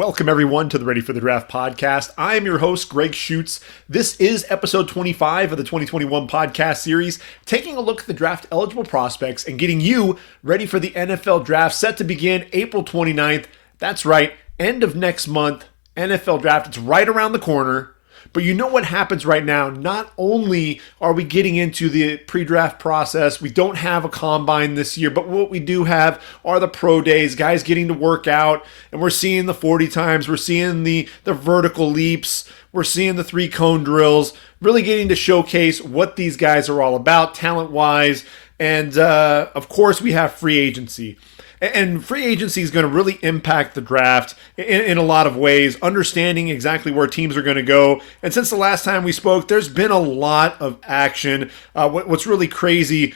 Welcome, everyone, to the Ready for the Draft podcast. I am your host, Gregg Schutze. This is episode 25 of the 2021 podcast series, taking a look at the draft-eligible prospects and getting you ready for the NFL Draft set to begin April 29th. That's right, end of next month, NFL Draft. It's right around the corner. But you know what happens right now? Not only are we getting into the pre-draft process, we don't have a combine this year, but what we do have are the pro days, guys getting to work out, and we're seeing the 40 times, we're seeing the vertical leaps, we're seeing the 3-cone drills, really getting to showcase what these guys are all about talent-wise, and of course we have free agency. And free agency is going to really impact the draft in a lot of ways, understanding exactly where teams are going to go. And since the last time we spoke, there's been a lot of action. What's really crazy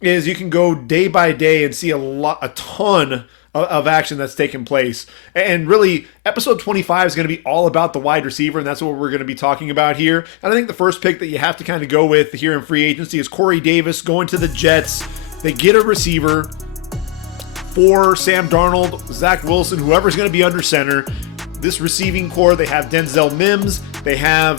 is you can go day by day and see a ton of action that's taken place. And really, episode 25 is going to be all about the wide receiver, and that's what we're going to be talking about here. And I think the first pick that you have to kind of go with here in free agency is Corey Davis going to the Jets. They get a receiver for Sam Darnold, Zach Wilson, whoever's going to be under center. This receiving core, they have Denzel Mims, they have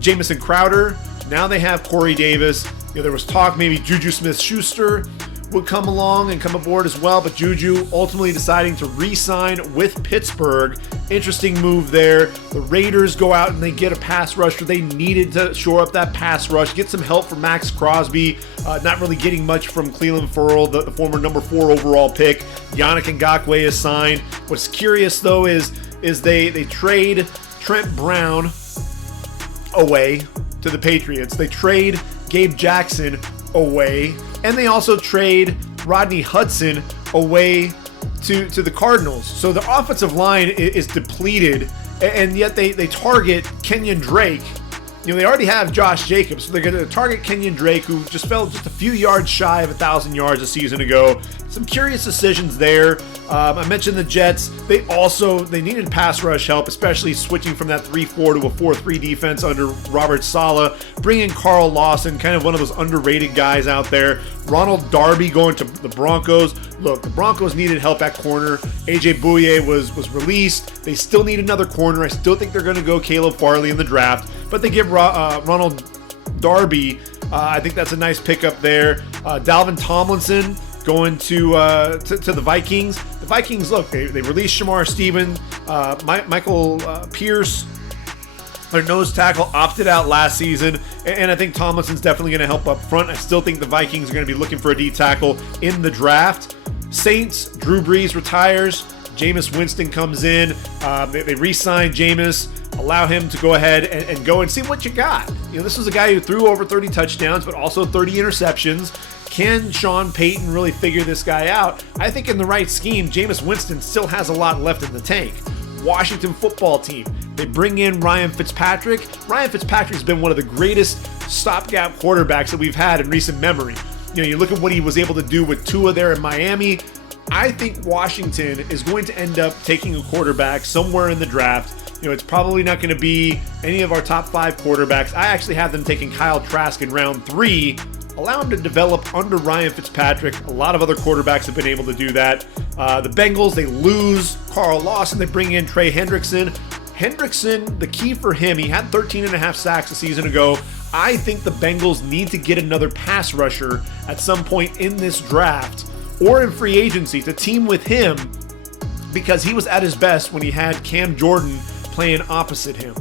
Jamison Crowder, now they have Corey Davis. There was talk maybe Juju Smith-Schuster would come along and come aboard as well, but Juju ultimately deciding to re-sign with Pittsburgh. Interesting move there. The Raiders go out and they get a pass rusher. They needed to shore up that pass rush, get some help from Max Crosby, not really getting much from Clelin Ferrell, the former number 4 overall pick. Yannick Ngakoue is signed. What's curious though is they trade Trent Brown away to the Patriots. They trade Gabe Jackson away, and they also trade Rodney Hudson away to the Cardinals. So the offensive line is depleted, and yet they target Kenyon Drake. They already have Josh Jacobs, so they're going to target Kenyon Drake, who just fell just a few yards shy of 1,000 yards a season ago. Some curious decisions there. I mentioned the Jets. They needed pass rush help, especially switching from that 3-4 to a 4-3 defense under Robert Saleh. Bring in Carl Lawson, kind of one of those underrated guys out there. Ronald Darby going to the Broncos. Look, the Broncos needed help at corner. AJ Bouye was released. They still need another corner. I still think they're going to go Caleb Farley in the draft, but they give Ronald Darby. I think that's a nice pickup there. Dalvin Tomlinson going to the Vikings. The Vikings, look, they released Shamar Stevens. Michael Pierce, their nose tackle, opted out last season, and I think Tomlinson's definitely going to help up front. I still think the Vikings are going to be looking for a D tackle in the draft. Saints, Drew Brees retires. Jameis Winston comes in. They re-sign Jameis, allow him to go ahead and go and see what you got. This was a guy who threw over 30 touchdowns, but also 30 interceptions. Can Sean Payton really figure this guy out? I think in the right scheme, Jameis Winston still has a lot left in the tank. Washington football team, they bring in Ryan Fitzpatrick. Ryan Fitzpatrick's been one of the greatest stopgap quarterbacks that we've had in recent memory. You look at what he was able to do with Tua there in Miami. I think Washington is going to end up taking a quarterback somewhere in the draft. It's probably not going to be any of our top 5 quarterbacks. I actually have them taking Kyle Trask in round 3. Allow him to develop under Ryan Fitzpatrick. A lot of other quarterbacks have been able to do that. The Bengals, they lose Carl Lawson. They bring in Trey Hendrickson. Hendrickson, the key for him, he had 13.5 sacks a season ago. I think the Bengals need to get another pass rusher at some point in this draft or in free agency to team with him, because he was at his best when he had Cam Jordan playing opposite him.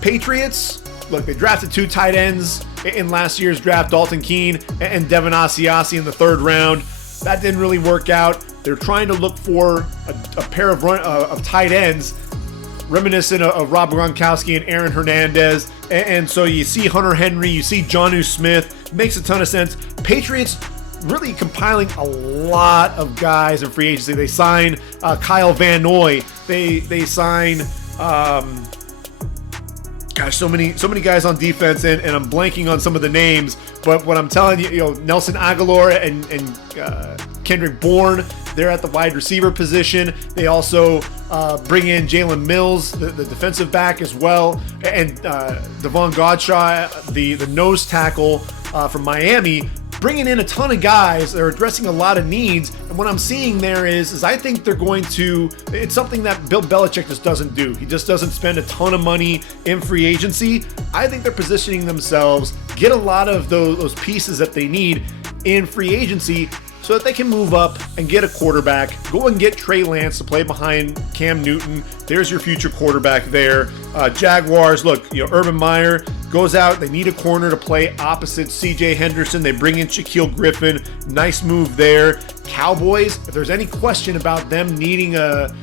Patriots, look, they drafted 2 tight ends in last year's draft, Dalton Keene and Devin Asiasi in the 3rd round. That didn't really work out. They're trying to look for a pair of tight ends reminiscent of Rob Gronkowski and Aaron Hernandez. And so you see Hunter Henry, you see Jonnu Smith. Makes a ton of sense. Patriots really compiling a lot of guys in free agency. They sign Kyle Van Noy. They sign so many guys on defense, and I'm blanking on some of the names. But what I'm telling you, Nelson Aguilar and Kendrick Bourne, they're at the wide receiver position. They also bring in Jalen Mills, the defensive back as well, and Devon Godshaw, the nose tackle from Miami. bringing in a ton of guys. They're addressing a lot of needs. And what I'm seeing there is I think they're going to, it's something that Bill Belichick just doesn't do. He just doesn't spend a ton of money in free agency. I think they're positioning themselves, get a lot of those pieces that they need in free agency so that they can move up and get a quarterback. Go and get Trey Lance to play behind Cam Newton. There's your future quarterback there. Jaguars, look, Urban Meyer goes out. They need a corner to play opposite C.J. Henderson. They bring in Shaquille Griffin. Nice move there. Cowboys, if there's any question about them needing a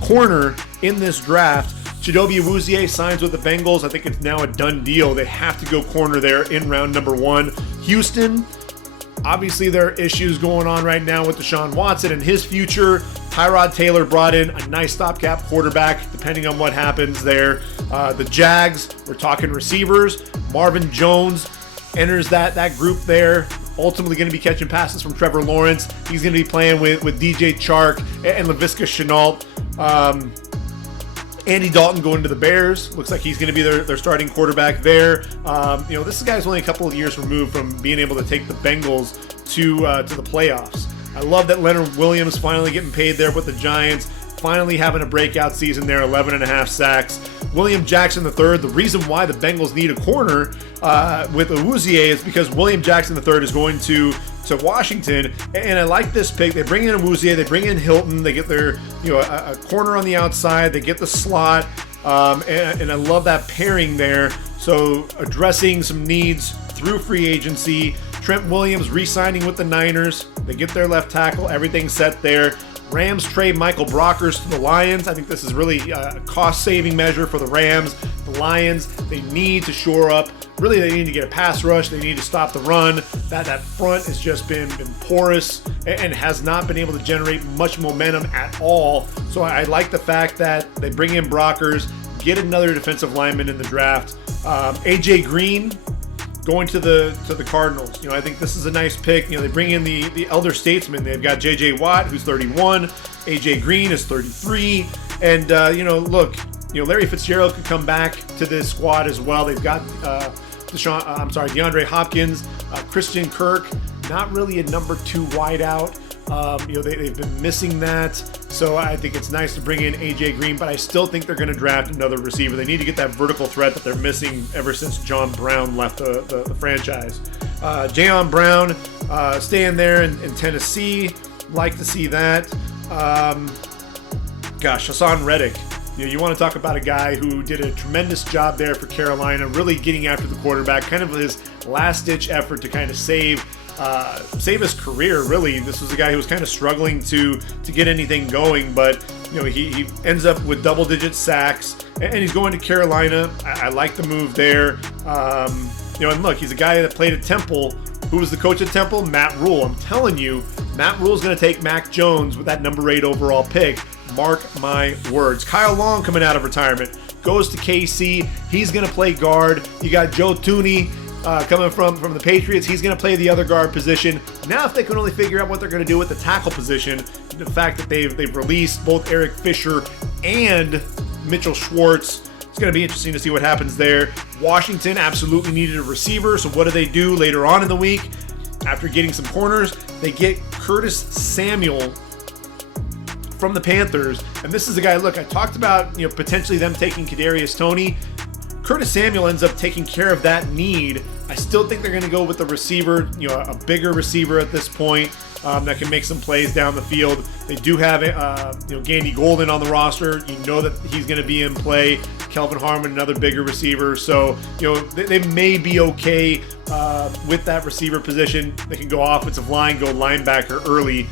corner in this draft, Chidobe Awuzie signs with the Bengals. I think it's now a done deal. They have to go corner there in round number 1. Houston, obviously there are issues going on right now with Deshaun Watson and his future. Tyrod Taylor brought in a nice stopgap quarterback, depending on what happens there. The Jags, we're talking receivers. Marvin Jones enters that group there. Ultimately going to be catching passes from Trevor Lawrence. He's going to be playing with DJ Chark and Laviska Shenault. Andy Dalton going to the Bears. Looks like he's going to be their starting quarterback there. This guy's only a couple of years removed from being able to take the Bengals to the playoffs. I love that Leonard Williams finally getting paid there with the Giants, finally having a breakout season there, 11.5 sacks. William Jackson III, the reason why the Bengals need a corner with Awuzie is because William Jackson III is going to Washington, and I like this pick. They bring in Awuzie, they bring in Hilton, they get their a corner on the outside, they get the slot, and I love that pairing there. So addressing some needs through free agency. Trent Williams re-signing with the Niners. They get their left tackle, everything's set there. Rams trade Michael Brockers to the Lions. I think this is really a cost-saving measure for the Rams. The Lions, they need to shore up. Really, they need to get a pass rush. They need to stop the run. That front has just been porous and has not been able to generate much momentum at all. So I like the fact that they bring in Brockers, get another defensive lineman in the draft. AJ Green going to the Cardinals. I think this is a nice pick. They bring in the elder statesman. They've got J.J. Watt, who's 31. AJ Green is 33. And, look, Larry Fitzgerald could come back to this squad as well. They've got DeAndre Hopkins, Christian Kirk, not really a number 2 wideout. They've been missing that. So I think it's nice to bring in AJ Green, but I still think they're going to draft another receiver. They need to get that vertical threat that they're missing ever since John Brown left the franchise. Jayon Brown staying there in Tennessee. Like to see that. Hassan Reddick. You want to talk about a guy who did a tremendous job there for Carolina, really getting after the quarterback, kind of his last-ditch effort to kind of save his career, really. This was a guy who was kind of struggling to get anything going, but he ends up with double-digit sacks, and he's going to Carolina. I like the move there. And look, he's a guy that played at Temple. Who was the coach at Temple? Matt Rule. I'm telling you, Matt Rule's going to take Mac Jones with that number 8 overall pick. Mark my words. Kyle Long coming out of retirement, goes to KC. He's going to play guard. You got Joe Toney coming from the Patriots. He's going to play the other guard position. Now, if they can only figure out what they're going to do with the tackle position, the fact that they've released both Eric Fisher and Mitchell Schwartz, it's going to be interesting to see what happens there. Washington absolutely needed a receiver, so what do later on in the week? After getting some corners, they get Curtis Samuel from the Panthers, and this is a guy, look, I talked about potentially them taking Kadarius Toney. Curtis Samuel ends up taking care of that need. I still think they're going to go with the receiver, a bigger receiver at this point that can make some plays down the field. They do have Gandy Golden on the roster. That he's going to be in play. Kelvin Harmon, another bigger receiver. So they may be okay with that receiver position. They can go offensive line, go linebacker early.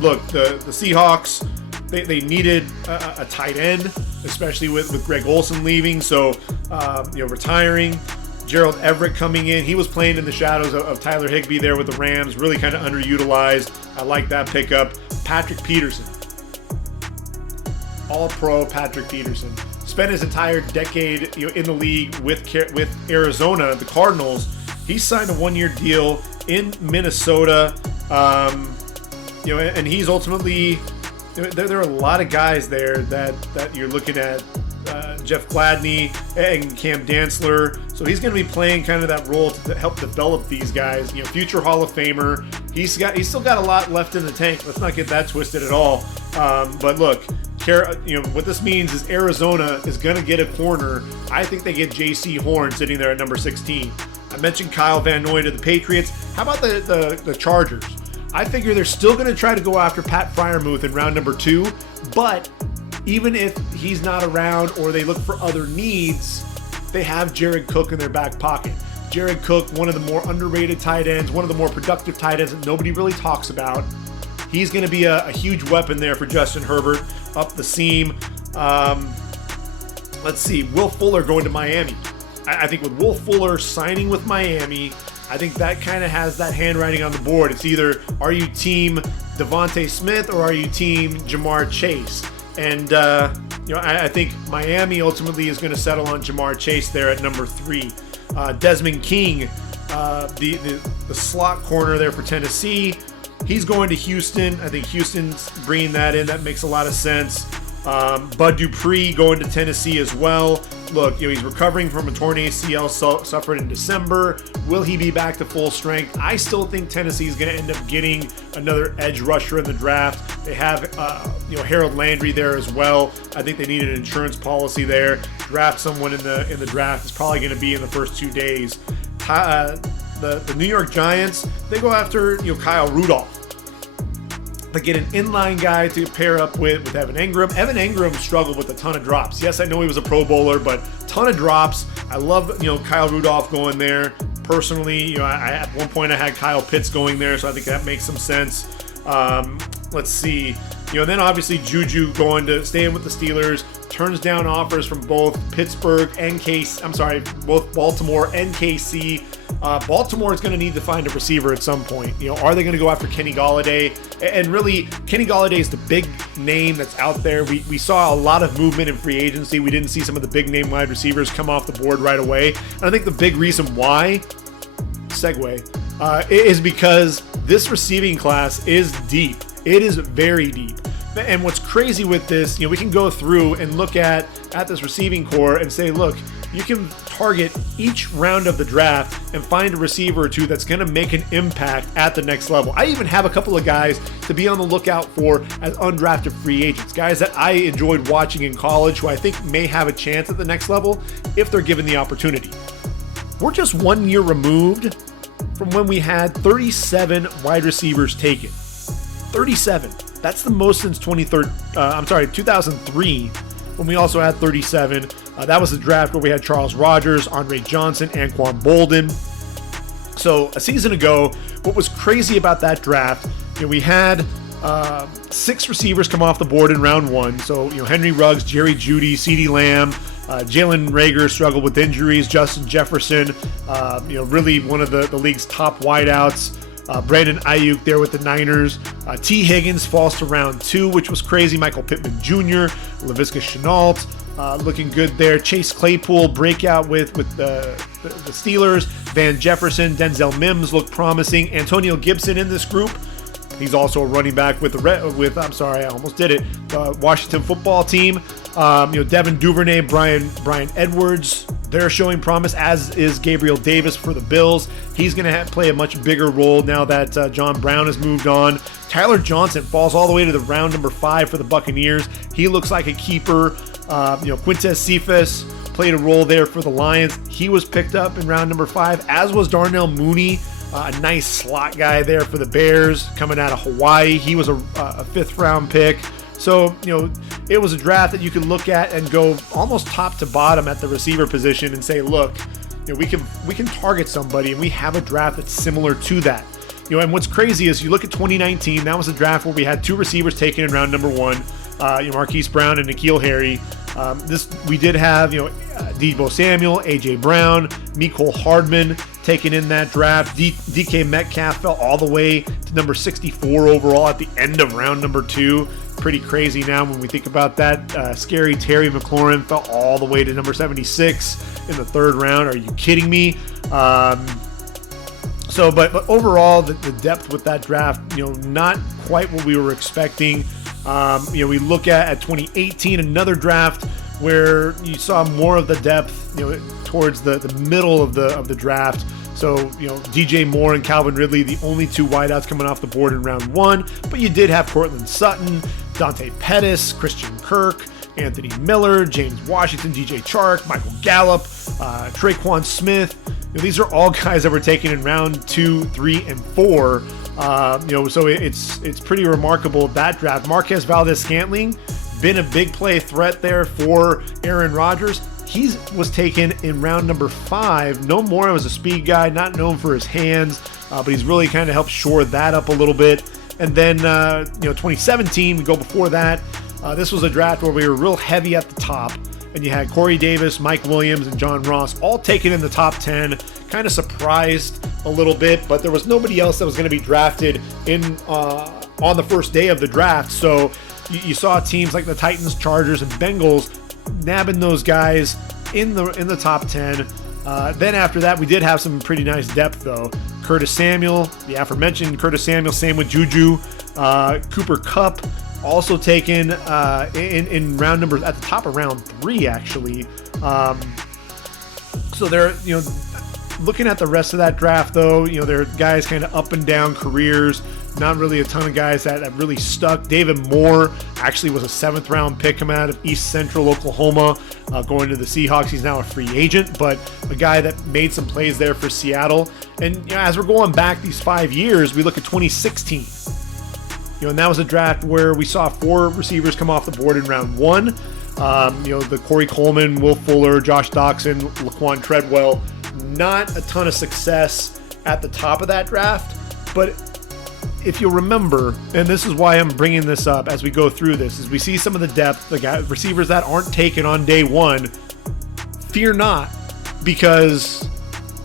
Look, the Seahawks, they needed a tight end, especially with Greg Olsen leaving. So retiring. Gerald Everett coming in. He was playing in the shadows of Tyler Higbee there with the Rams. Really kind of underutilized. I like that pickup. Patrick Peterson. All-pro Patrick Peterson. Spent his entire decade in the league with Arizona, the Cardinals. He signed a 1-year deal in Minnesota. And he's ultimately... There are a lot of guys there that you're looking at. Jeff Gladney and Cam Dantzler. So he's going to be playing kind of that role to help develop these guys. Future Hall of Famer. He's still got a lot left in the tank. Let's not get that twisted at all. But look, what this means is Arizona is going to get a corner. I think they get J.C. Horn sitting there at number 16. I mentioned Kyle Van Noy to the Patriots. How about the Chargers? I figure they're still going to try to go after Pat Freiermuth in round number 2, but even if he's not around or they look for other needs, they have Jared Cook in their back pocket. Jared Cook, one of the more underrated tight ends, one of the more productive tight ends that nobody really talks about. He's going to be a huge weapon there for Justin Herbert up the seam. Let's see, Will Fuller going to Miami. I think with Will Fuller signing with Miami, I think that kind of has that handwriting on the board. It's either, are you team DeVonta Smith or are you team Jamar Chase? And, I think Miami ultimately is going to settle on Jamar Chase there at number 3. Desmond King, the slot corner there for Tennessee, he's going to Houston. I think Houston's bringing that in. That makes a lot of sense. Bud Dupree going to Tennessee as well. Look, he's recovering from a torn ACL suffered in December. Will he be back to full strength? I still think Tennessee is going to end up getting another edge rusher in the draft. They have, Harold Landry there as well. I think they need an insurance policy there. Draft someone in the draft. It's probably going to be in the first 2 days. The New York Giants, they go after Kyle Rudolph. They get an inline guy to pair up with Evan Engram. Evan Engram struggled with a ton of drops. Yes, I know he was a Pro Bowler, but ton of drops. I love Kyle Rudolph going there. Personally, at one point I had Kyle Pitts going there, so I think that makes some sense. Let's see. Then obviously Juju going to stay in with the Steelers. Turns down offers from both Pittsburgh and both Baltimore and KC. Baltimore is going to need to find a receiver at some point. Are they going to go after Kenny Golladay? And really, Kenny Golladay is the big name that's out there. We saw a lot of movement in free agency. We didn't see some of the big name wide receivers come off the board right away. And I think the big reason why, is because this receiving class is deep. It is very deep. And what's crazy with this, we can go through and look at this receiving core and say, look, you can target each round of the draft and find a receiver or two that's going to make an impact at the next level. I even have a couple of guys to be on the lookout for as undrafted free agents, guys that I enjoyed watching in college who I think may have a chance at the next level if they're given the opportunity. We're just 1 year removed from when we had 37 wide receivers taken. 37. That's the most since 2003, when we also had 37. That was the draft where we had Charles Rogers, Andre Johnson, Anquan Bolden. So a season ago, what was crazy about that draft, we had 6 receivers come off the board in round 1. So, Henry Ruggs, Jerry Jeudy, CeeDee Lamb, Jalen Reagor struggled with injuries, Justin Jefferson, really one of the league's top wideouts. Brandon Ayuk there with the Niners. T. Higgins falls to round 2, which was crazy. Michael Pittman Jr., Laviska Shenault, looking good there. Chase Claypool breakout with the Steelers. Van Jefferson, Denzel Mims looked promising. Antonio Gibson in this group. He's also a running back with the Washington football team. Devin Duvernay, Brian Edwards, they're showing promise, as is Gabriel Davis for the Bills. He's going to play a much bigger role now that John Brown has moved on. Tyler Johnson falls all the way to the round number 5 for the Buccaneers. He looks like a keeper. Quintez Cephas played a role there for the Lions. He was picked up in round number 5, as was Darnell Mooney. A nice slot guy there for the Bears coming out of Hawaii. He was a 5th round pick. So, it was a draft that you could look at and go almost top to bottom at the receiver position and say, look, we can target somebody, and we have a draft that's similar to that. And what's crazy is you look at 2019, that was a draft where we had 2 receivers taken in round number 1, Marquise Brown and N'Keal Harry. We did have, Deebo Samuel, AJ Brown, Mecole Hardman taken in that draft. DK Metcalf fell all the way to number 64 overall at the end of round number 2. Pretty crazy now when we think about that. Scary Terry McLaurin fell all the way to number 76 in the 3rd round. Are you kidding me? But overall, the depth with that draft, not quite what we were expecting. We look at 2018, another draft where you saw more of the depth, towards the middle of the draft. So, DJ Moore and Calvin Ridley, the only two wideouts coming off the board in round 1, but you did have Cortland Sutton, Dante Pettis, Christian Kirk, Anthony Miller, James Washington, DJ Chark, Michael Gallup, Traquan Smith. These are all guys that were taken in round 2, 3, and 4. So it's pretty remarkable, that draft. Marquez Valdez-Scantling, been a big play threat there for Aaron Rodgers. He was taken in round number 5. No more as a speed guy, not known for his hands, but he's really kind of helped shore that up a little bit. And then, 2017, we go before that. This was a draft where we were real heavy at the top, and you had Corey Davis, Mike Williams, and John Ross all taken in the top 10. Kind of surprised a little bit, but there was nobody else that was going to be drafted on the first day of the draft. So you saw teams like the Titans, Chargers, and Bengals nabbing those guys in the top 10. Then after that, we did have some pretty nice depth, though. Curtis Samuel, the aforementioned Curtis Samuel, same with Juju. Cooper Kupp, also taken in round numbers at the top of round 3, actually. So they're, looking at the rest of that draft, though, there are guys kind of up and down careers. Not really a ton of guys that really stuck. David Moore actually was a 7th round pick coming out of East Central Oklahoma, going to the Seahawks. He's now a free agent, but a guy that made some plays there for Seattle. And as we're going back these 5 years, we look at 2016. And that was a draft where we saw 4 receivers come off the board in round 1. The Corey Coleman, Will Fuller, Josh Doxson, Laquan Treadwell. Not a ton of success at the top of that draft, but if you'll remember, and this is why I'm bringing this up as we go through this, is we see some of the depth, the guys, receivers that aren't taken on day 1. Fear not, because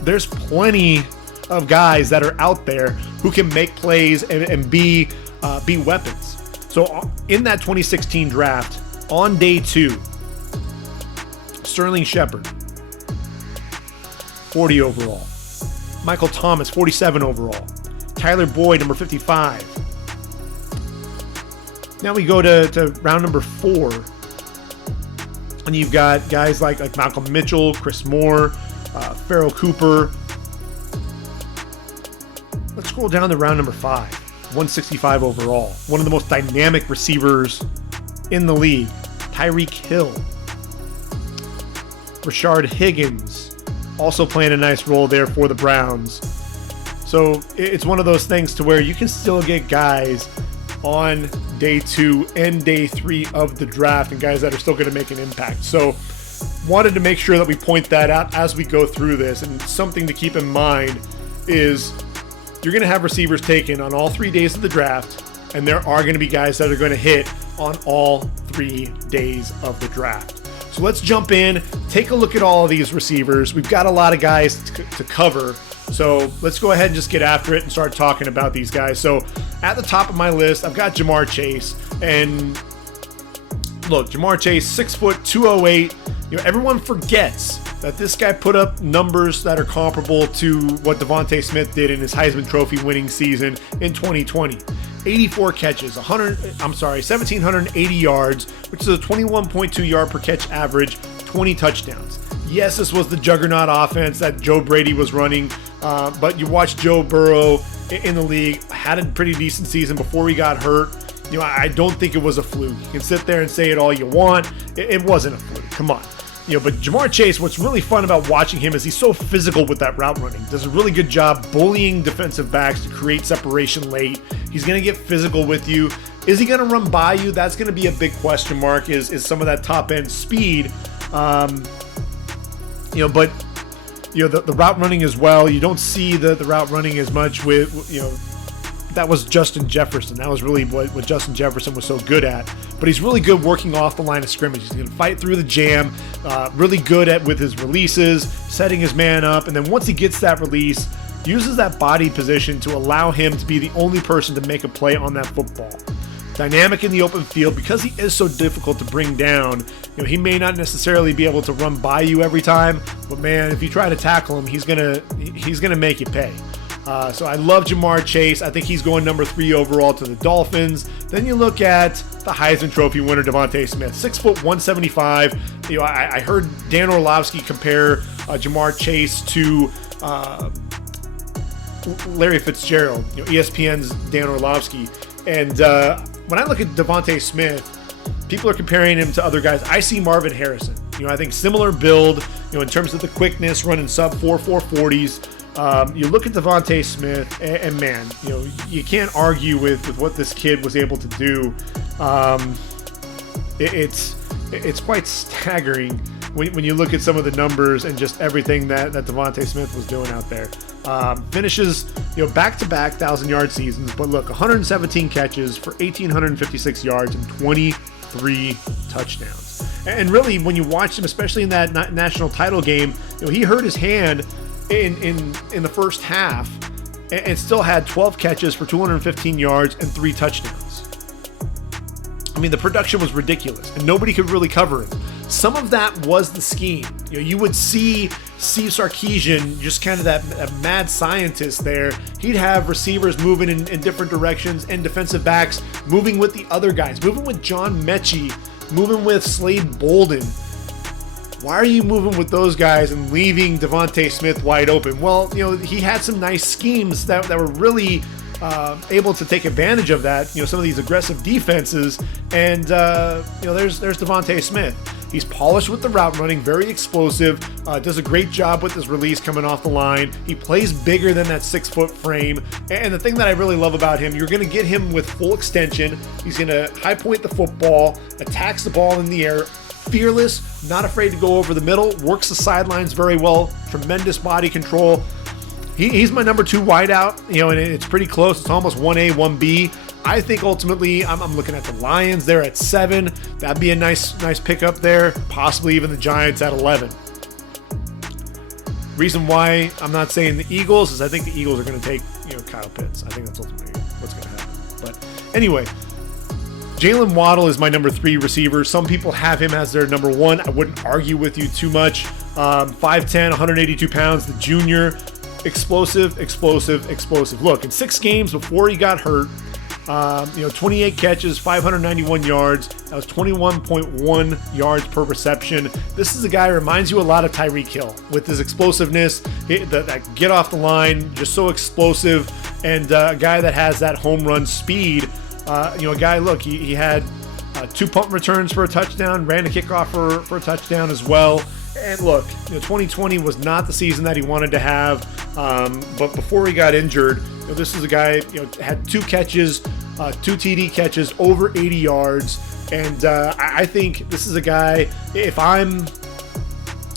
there's plenty of guys that are out there who can make plays and be weapons. So in that 2016 draft, on day 2, Sterling Shepard, 40 overall. Michael Thomas, 47 overall. Tyler Boyd, number 55. Now we go to round number 4. And you've got guys like Malcolm Mitchell, Chris Moore, Farrell Cooper. Let's scroll down to round number 5. 165 overall. One of the most dynamic receivers in the league. Tyreek Hill. Rashard Higgins, also playing a nice role there for the Browns. So it's one of those things to where you can still get guys on day 2 and day 3 of the draft, and guys that are still going to make an impact. So wanted to make sure that we point that out as we go through this. And something to keep in mind is you're going to have receivers taken on all 3 days of the draft, and there are going to be guys that are going to hit on all 3 days of the draft. So let's jump in, take a look at all of these receivers. We've got a lot of guys to cover, so let's go ahead and just get after it and start talking about these guys. So at the top of my list, I've got Jamar Chase. And look, Jamar Chase, 6 foot, 208. Everyone forgets that this guy put up numbers that are comparable to what DeVonta Smith did in his Heisman Trophy winning season in 2020. 84 catches, 1,780 yards, which is a 21.2 yard per catch average, 20 touchdowns. Yes, this was the juggernaut offense that Joe Brady was running, but you watch Joe Burrow in the league, had a pretty decent season before he got hurt. I don't think it was a fluke. You can sit there and say it all you want. It wasn't a fluke. Come on. But Jamar Chase, what's really fun about watching him is he's so physical with that route running. Does a really good job bullying defensive backs to create separation late. He's going to get physical with you. Is he going to run by you? That's going to be a big question mark, is some of that top end speed. But the route running as well. You don't see the route running as much with, that was Justin Jefferson. That was really what Justin Jefferson was so good at. But he's really good working off the line of scrimmage. He's going to fight through the jam, really good with his releases, setting his man up. And then once he gets that release, uses that body position to allow him to be the only person to make a play on that football. Dynamic in the open field, because he is so difficult to bring down. He may not necessarily be able to run by you every time, but man, if you try to tackle him, he's gonna make you pay. So I love Ja'Marr Chase. I think he's going number 3 overall to the Dolphins. Then you look at the Heisman Trophy winner, DeVonta Smith, 6 foot 175. I heard Dan Orlovsky compare Ja'Marr Chase to Larry Fitzgerald, ESPN's Dan Orlovsky. And when I look at DeVonta Smith, people are comparing him to other guys. I see Marvin Harrison. I think similar build, in terms of the quickness, running sub 4.40s. You look at DeVonta Smith, and man, you can't argue with what this kid was able to do. It's quite staggering when you look at some of the numbers and just everything that DeVonta Smith was doing out there. Finishes, back-to-back 1,000-yard seasons, but look, 117 catches for 1,856 yards and 23 touchdowns. And really, when you watch him, especially in that national title game, he hurt his hand in the first half and still had 12 catches for 215 yards and 3 touchdowns. I mean, the production was ridiculous, and nobody could really cover him. Some of that was the scheme. You would see Steve Sarkisian, just kind of that mad scientist there. He'd have receivers moving in different directions and defensive backs moving with the other guys, moving with John Mechie, moving with Slade Bolden. Why are you moving with those guys and leaving DeVonta Smith wide open? Well, he had some nice schemes that were really able to take advantage of that, some of these aggressive defenses. And, there's DeVonta Smith. He's polished with the route running, very explosive, does a great job with his release coming off the line. He plays bigger than that 6-foot frame. And the thing that I really love about him, you're going to get him with full extension. He's going to high point the football, attacks the ball in the air, fearless, not afraid to go over the middle, works the sidelines very well, tremendous body control. He's my number 2 wideout, and it's pretty close. It's almost 1A, 1B. I think ultimately I'm looking at the Lions there at 7. That'd be a nice pickup there. Possibly even the Giants at 11. Reason why I'm not saying the Eagles is I think the Eagles are going to take Kyle Pitts. I think that's ultimately what's going to happen. But anyway, Jaylen Waddle is my number 3 receiver. Some people have him as their number 1. I wouldn't argue with you too much. 5'10", 182 pounds, the junior. Explosive. Look, in 6 games before he got hurt, 28 catches, 591 yards. That was 21.1 yards per reception. This is a guy who reminds you a lot of Tyreek Hill with his explosiveness, that get off the line, just so explosive, and a guy that has that home run speed. A guy, look, he had 2 punt returns for a touchdown, ran a kickoff for a touchdown as well. And look, 2020 was not the season that he wanted to have, but before he got injured, this is a guy, had 2 catches, 2 TD catches, over 80 yards, and I think this is a guy, if I'm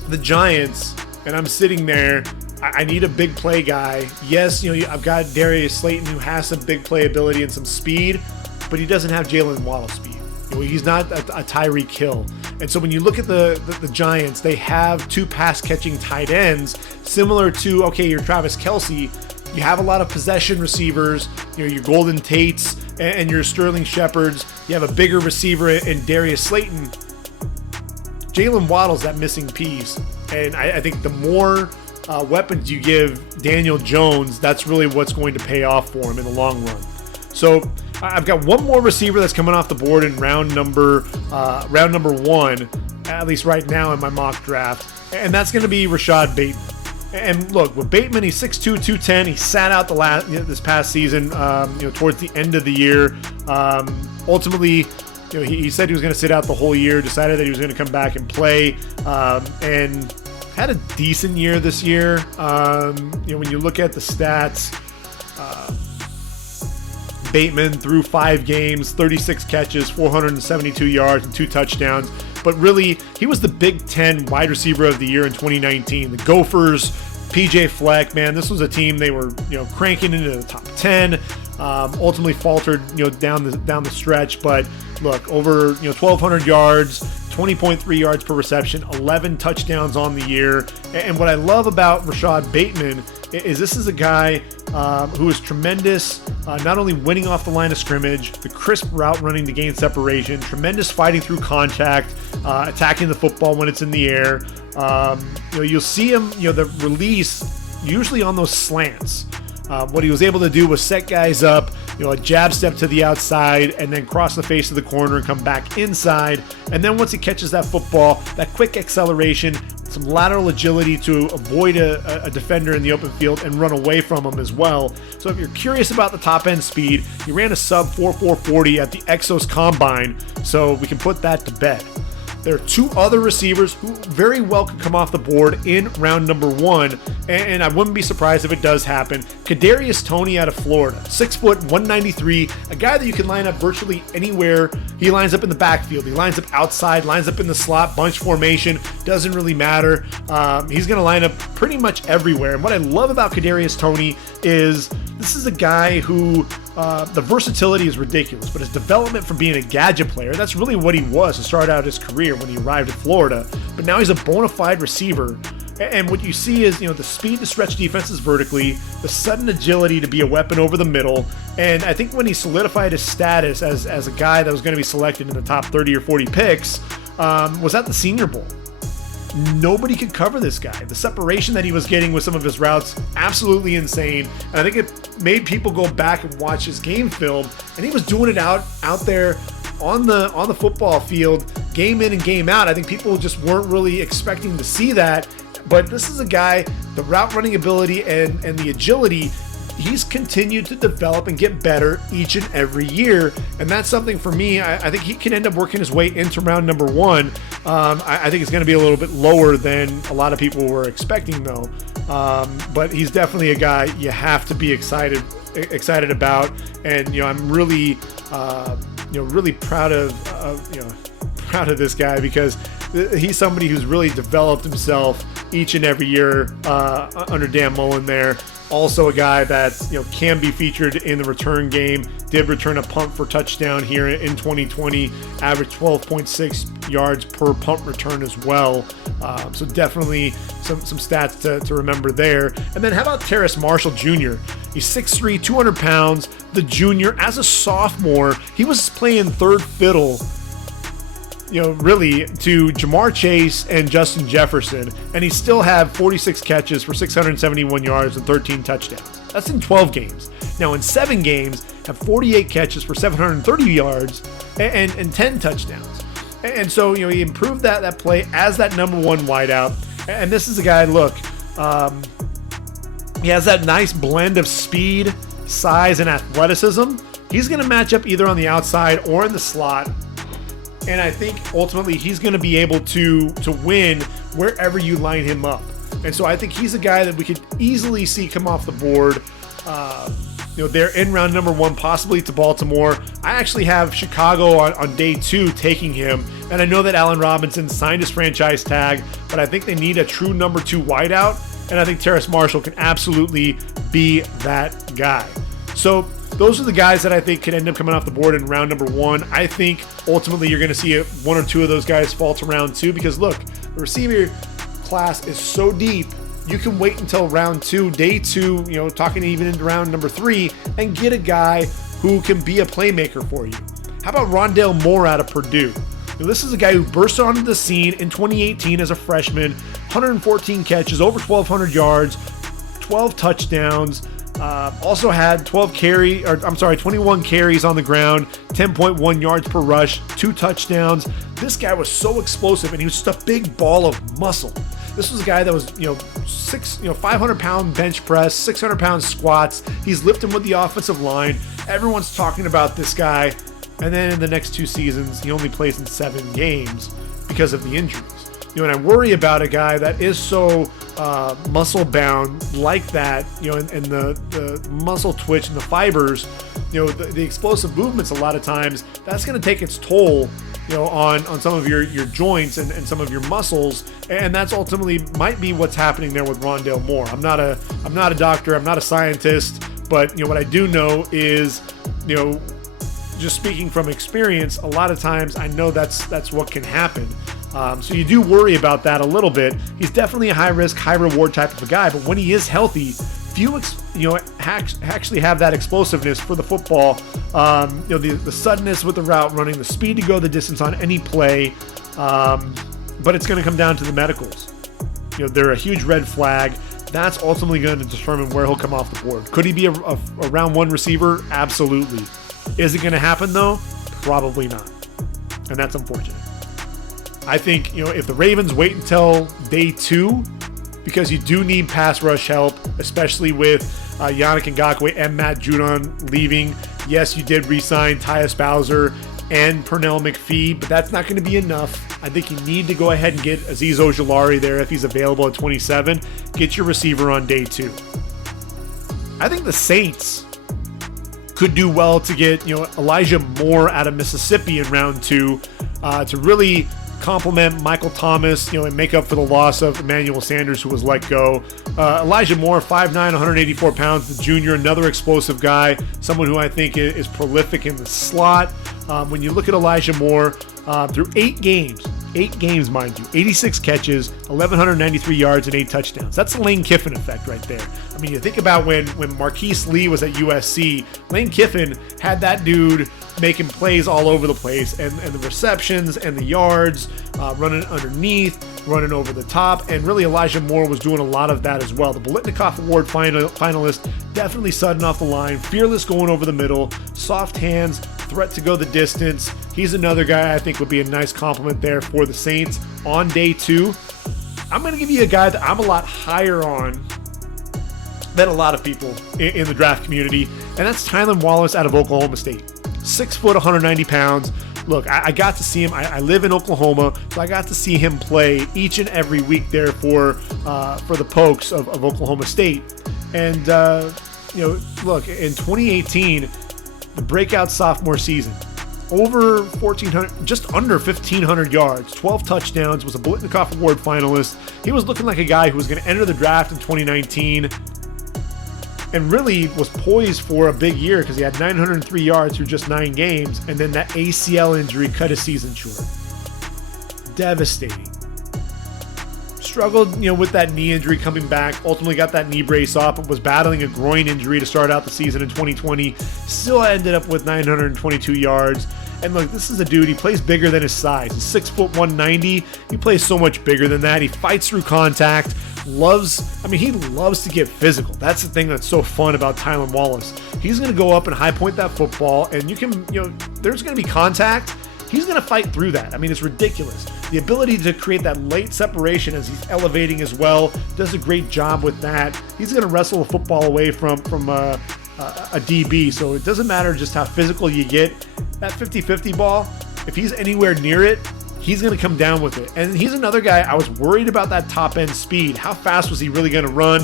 the Giants and I'm sitting there, I need a big play guy. Yes, I've got Darius Slayton who has some big play ability and some speed, but he doesn't have Jaylen Waddle speed. He's not a Tyreek Hill. And so when you look at the Giants, they have 2 pass-catching tight ends, similar to, your Travis Kelce. You have a lot of possession receivers, your Golden Tates and your Sterling Shepherds. You have a bigger receiver in Darius Slayton. Jaylen Waddle's that missing piece. And I think the more weapons you give Daniel Jones, that's really what's going to pay off for him in the long run. So I've got one more receiver that's coming off the board in round number 1, at least right now in my mock draft, and that's going to be Rashod Bateman. And look, with Bateman, he's 6'2", 210. He sat out this past season, towards the end of the year. Ultimately, he said he was going to sit out the whole year. Decided that he was going to come back and play, and had a decent year this year. When you look at the stats. Bateman through 5 games, 36 catches, 472 yards, and 2 touchdowns. But really, he was the Big Ten wide receiver of the year in 2019. The Gophers, PJ Fleck, man, this was a team they were, cranking into the top 10. Ultimately faltered, down the stretch. But look, over 1,200 yards, 20.3 yards per reception, 11 touchdowns on the year. And what I love about Rashod Bateman is this is a guy who is tremendous, not only winning off the line of scrimmage, the crisp route running to gain separation, tremendous fighting through contact, attacking the football when it's in the air. You'll see him, the release usually on those slants. What he was able to do was set guys up, a jab step to the outside and then cross the face of the corner and come back inside. And then once he catches that football, that quick acceleration, some lateral agility to avoid a defender in the open field and run away from him as well. So if you're curious about the top end speed, he ran a sub 4.440 at the Exos Combine, so we can put that to bed. There are two other receivers who very well could come off the board in round number 1, and I wouldn't be surprised if it does happen. Kadarius Toney out of Florida, 6 foot, 193, a guy that you can line up virtually anywhere. He lines up in the backfield, he lines up outside, lines up in the slot, bunch formation, doesn't really matter. He's going to line up pretty much everywhere. And what I love about Kadarius Toney is this is a guy who the versatility is ridiculous, but his development from being a gadget player, that's really what he was to start out his career when he arrived at Florida. But now he's a bona fide receiver. And what you see is, the speed to stretch defenses vertically, the sudden agility to be a weapon over the middle. And I think when he solidified his status as a guy that was going to be selected in the top 30 or 40 picks, was at the Senior Bowl. Nobody could cover this guy. The separation that he was getting with some of his routes, absolutely insane. And I think it made people go back and watch his game film, and he was doing it out there on the football field, game in and game out. I think people just weren't really expecting to see that. But this is a guy, the route running ability and the agility, he's continued to develop and get better each and every year. And that's something for me. I think he can end up working his way into round number 1. I think it's going to be a little bit lower than a lot of people were expecting, though. But he's definitely a guy you have to be excited about. And I'm really, really proud of this guy, because he's somebody who's really developed himself each and every year under Dan Mullen there. Also a guy that can be featured in the return game. Did return a punt for touchdown here in 2020. Averaged 12.6 yards per punt return as well. So definitely some stats to remember there. And then how about Terrace Marshall Jr.? He's 6'3", 200 pounds. The junior, as a sophomore, he was playing third fiddle, really to Jamar Chase and Justin Jefferson, and he still had 46 catches for 671 yards and 13 touchdowns. That's in 12 games. Now in 7 games, have 48 catches for 730 yards and 10 touchdowns. And so, he improved that play as that number 1 wideout. And this is a guy, look, he has that nice blend of speed, size, and athleticism. He's going to match up either on the outside or in the slot. And I think ultimately he's going to be able to win wherever you line him up. And so I think he's a guy that we could easily see come off the board. They're in round number 1, possibly to Baltimore. I actually have Chicago on day 2 taking him. And I know that Allen Robinson signed his franchise tag, but I think they need a true number 2 wideout. And I think Terrace Marshall can absolutely be that guy. So those are the guys that I think could end up coming off the board in round number 1. I think ultimately you're going to see 1 or 2 of those guys fall to round 2, because look, the receiver class is so deep. You can wait until round 2, day 2, talking even into round number 3, and get a guy who can be a playmaker for you. How about Rondale Moore out of Purdue? This is a guy who burst onto the scene in 2018 as a freshman, 114 catches, over 1,200 yards, 12 touchdowns. Also had 21 carries on the ground, 10.1 yards per rush, 2 touchdowns. This guy was so explosive, and he was just a big ball of muscle. This was a guy that was, 500-pound bench press, 600-pound squats. He's lifting with the offensive line. Everyone's talking about this guy. And then in the next 2 seasons, he only plays in 7 games because of the injuries. And I worry about a guy that is so muscle bound like that, and the muscle twitch and the fibers, the explosive movements, a lot of times that's going to take its toll, on some of your joints and some of your muscles. And that's ultimately might be what's happening there with Rondale Moore. I'm not a doctor. I'm not a scientist, but what I do know is, just speaking from experience, a lot of times I know that's what can happen. So you do worry about that a little bit. He's definitely a high risk, high reward type of a guy, but when he is healthy, few actually have that explosiveness for the football. The suddenness with the route running, the speed to go the distance on any play. But it's going to come down to the medicals. They're a huge red flag. That's ultimately going to determine where he'll come off the board. Could he be a round 1 receiver? Absolutely. Is it going to happen though? Probably not. And that's unfortunate. I think, if the Ravens wait until day 2, because you do need pass rush help, especially with Yannick Ngakoue and Matt Judon leaving. Yes, you did re-sign Tyus Bowser and Pernell McPhee, but that's not going to be enough. I think you need to go ahead and get Azeez Ojulari there if he's available at 27. Get your receiver on day 2. I think the Saints could do well to get Elijah Moore out of Mississippi in round 2 to really complement Michael Thomas, and make up for the loss of Emmanuel Sanders, who was let go. Elijah Moore, 5'9", 184 pounds, the junior, another explosive guy, someone who I think is prolific in the slot. When you look at Elijah Moore, through 8 games, mind you, 86 catches, 1,193 yards, and 8 touchdowns. That's the Lane Kiffin effect right there. I mean, you think about when Marquise Lee was at USC, Lane Kiffin had that dude making plays all over the place, and the receptions and the yards, running underneath, running over the top, and really Elijah Moore was doing a lot of that as well. The Biletnikoff Award finalist, definitely sudden off the line, fearless going over the middle, soft hands, threat to go the distance. He's another guy I think would be a nice compliment there for the Saints on day 2. I'm going to give you a guy that I'm a lot higher on than a lot of people in the draft community, and that's Tylan Wallace out of Oklahoma State. 6 foot, 190 pounds. Look, I got to see him. I live in Oklahoma, so I got to see him play each and every week there for the Pokes of Oklahoma State. And, look, in 2018, the breakout sophomore season, over 1,400, just under 1,500 yards, 12 touchdowns, was a Biletnikoff Award finalist. He was looking like a guy who was going to enter the draft in 2019 and really was poised for a big year because he had 903 yards through just 9 games, and then that ACL injury cut his season short. Devastating. Struggled, with that knee injury coming back, ultimately got that knee brace off, but was battling a groin injury to start out the season in 2020. Still ended up with 922 yards. And look, this is a dude, he plays bigger than his size. He's 6 foot 190. He plays so much bigger than that. He fights through contact. He loves to get physical. That's the thing that's so fun about Tylan Wallace. He's going to go up and high point that football, and there's going to be contact. He's going to fight through that. I mean, it's ridiculous. The ability to create that late separation as he's elevating as well, does a great job with that. He's going to wrestle the football away from a DB, so it doesn't matter just how physical you get. That 50-50 ball, if he's anywhere near it, he's going to come down with it. And he's another guy, I was worried about that top end speed. How fast was he really going to run?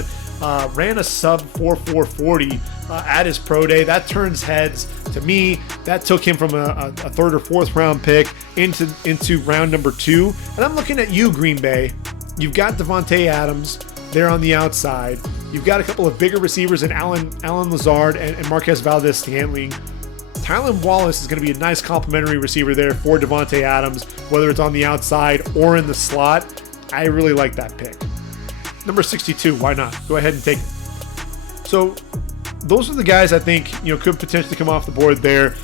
Ran a sub 4.40 at his pro day. That turns heads. To me, that took him from a 3rd or 4th round pick into round number 2. And I'm looking at you, Green Bay. You've got Davante Adams there on the outside. You've got a couple of bigger receivers in Allen Lazard and Marquez Valdez-Scantling. Tylan Wallace is going to be a nice complimentary receiver there for Davante Adams, whether it's on the outside or in the slot. I really like that pick. Number 62, why not? Go ahead and take it. So those are the guys I think could potentially come off the board there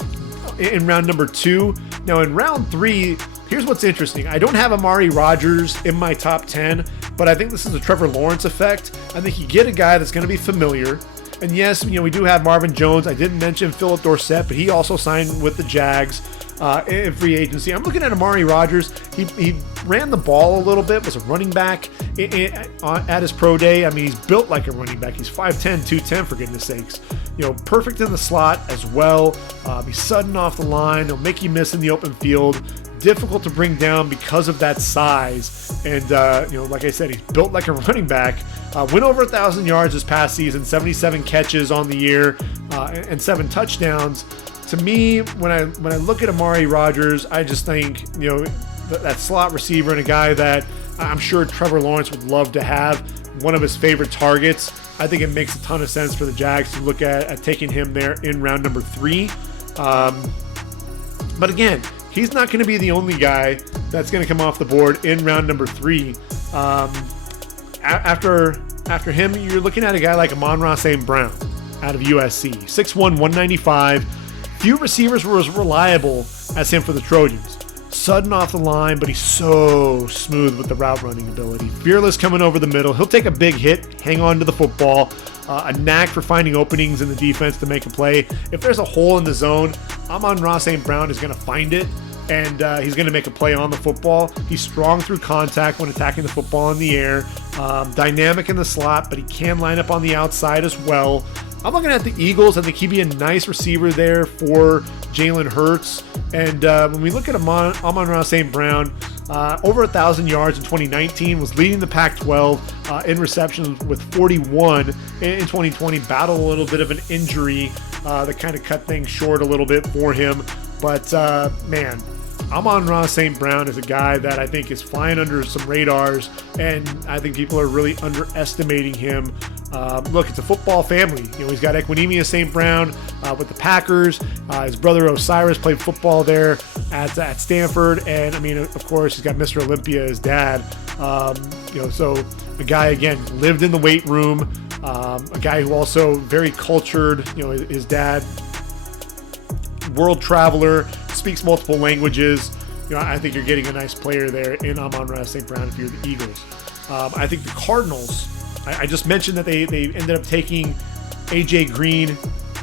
in round number 2. Now in round 3, here's what's interesting. I don't have Amari Rodgers in my top 10, but I think this is a Trevor Lawrence effect. I think you get a guy that's going to be familiar. And yes, we do have Marvin Jones. I didn't mention Philip Dorsett, but he also signed with the Jags in free agency. I'm looking at Amari Rodgers. He ran the ball a little bit, was a running back at his pro day. I mean, he's built like a running back. He's 5'10", 210, for goodness sakes. Perfect in the slot as well. He's sudden off the line. He'll make you miss in the open field. Difficult to bring down because of that size. And, like I said, he's built like a running back. Went over 1,000 yards this past season, 77 catches on the year, and 7 touchdowns. To me, when I look at Amari Rodgers, I just think, that slot receiver and a guy that I'm sure Trevor Lawrence would love to have, one of his favorite targets. I think it makes a ton of sense for the Jags to look at taking him there in round number 3. But again, he's not going to be the only guy that's going to come off the board in round number 3. After him, you're looking at a guy like Amon-Ra St. Brown out of USC. 6'1", 195. Few receivers were as reliable as him for the Trojans. Sudden off the line, but he's so smooth with the route running ability. Fearless coming over the middle. He'll take a big hit, hang on to the football. A knack for finding openings in the defense to make a play. If there's a hole in the zone, Amon-Ra St. Brown is going to find it, and he's going to make a play on the football. He's strong through contact when attacking the football in the air. Dynamic in the slot, but he can line up on the outside as well. I'm looking at the Eagles. I think he'd be a nice receiver there for Jalen Hurts. And when we look at Amon-Ra St. Brown, over 1,000 yards in 2019, was leading the Pac-12 in receptions with 41 in 2020. Battled a little bit of an injury that kind of cut things short a little bit for him. But man, Amon-Ra St. Brown is a guy that I think is flying under some radars, and I think people are really underestimating him. Look, it's a football family. He's got Equinemius St. Brown with the Packers. His brother Osiris played football there at Stanford, and I mean, of course, he's got Mr. Olympia, his dad. So a guy again lived in the weight room. A guy who also very cultured. His dad, world traveler, speaks multiple languages. I think you're getting a nice player there in Amon-Ra St. Brown if you're the Eagles. I think the Cardinals. I just mentioned that they ended up taking A.J. Green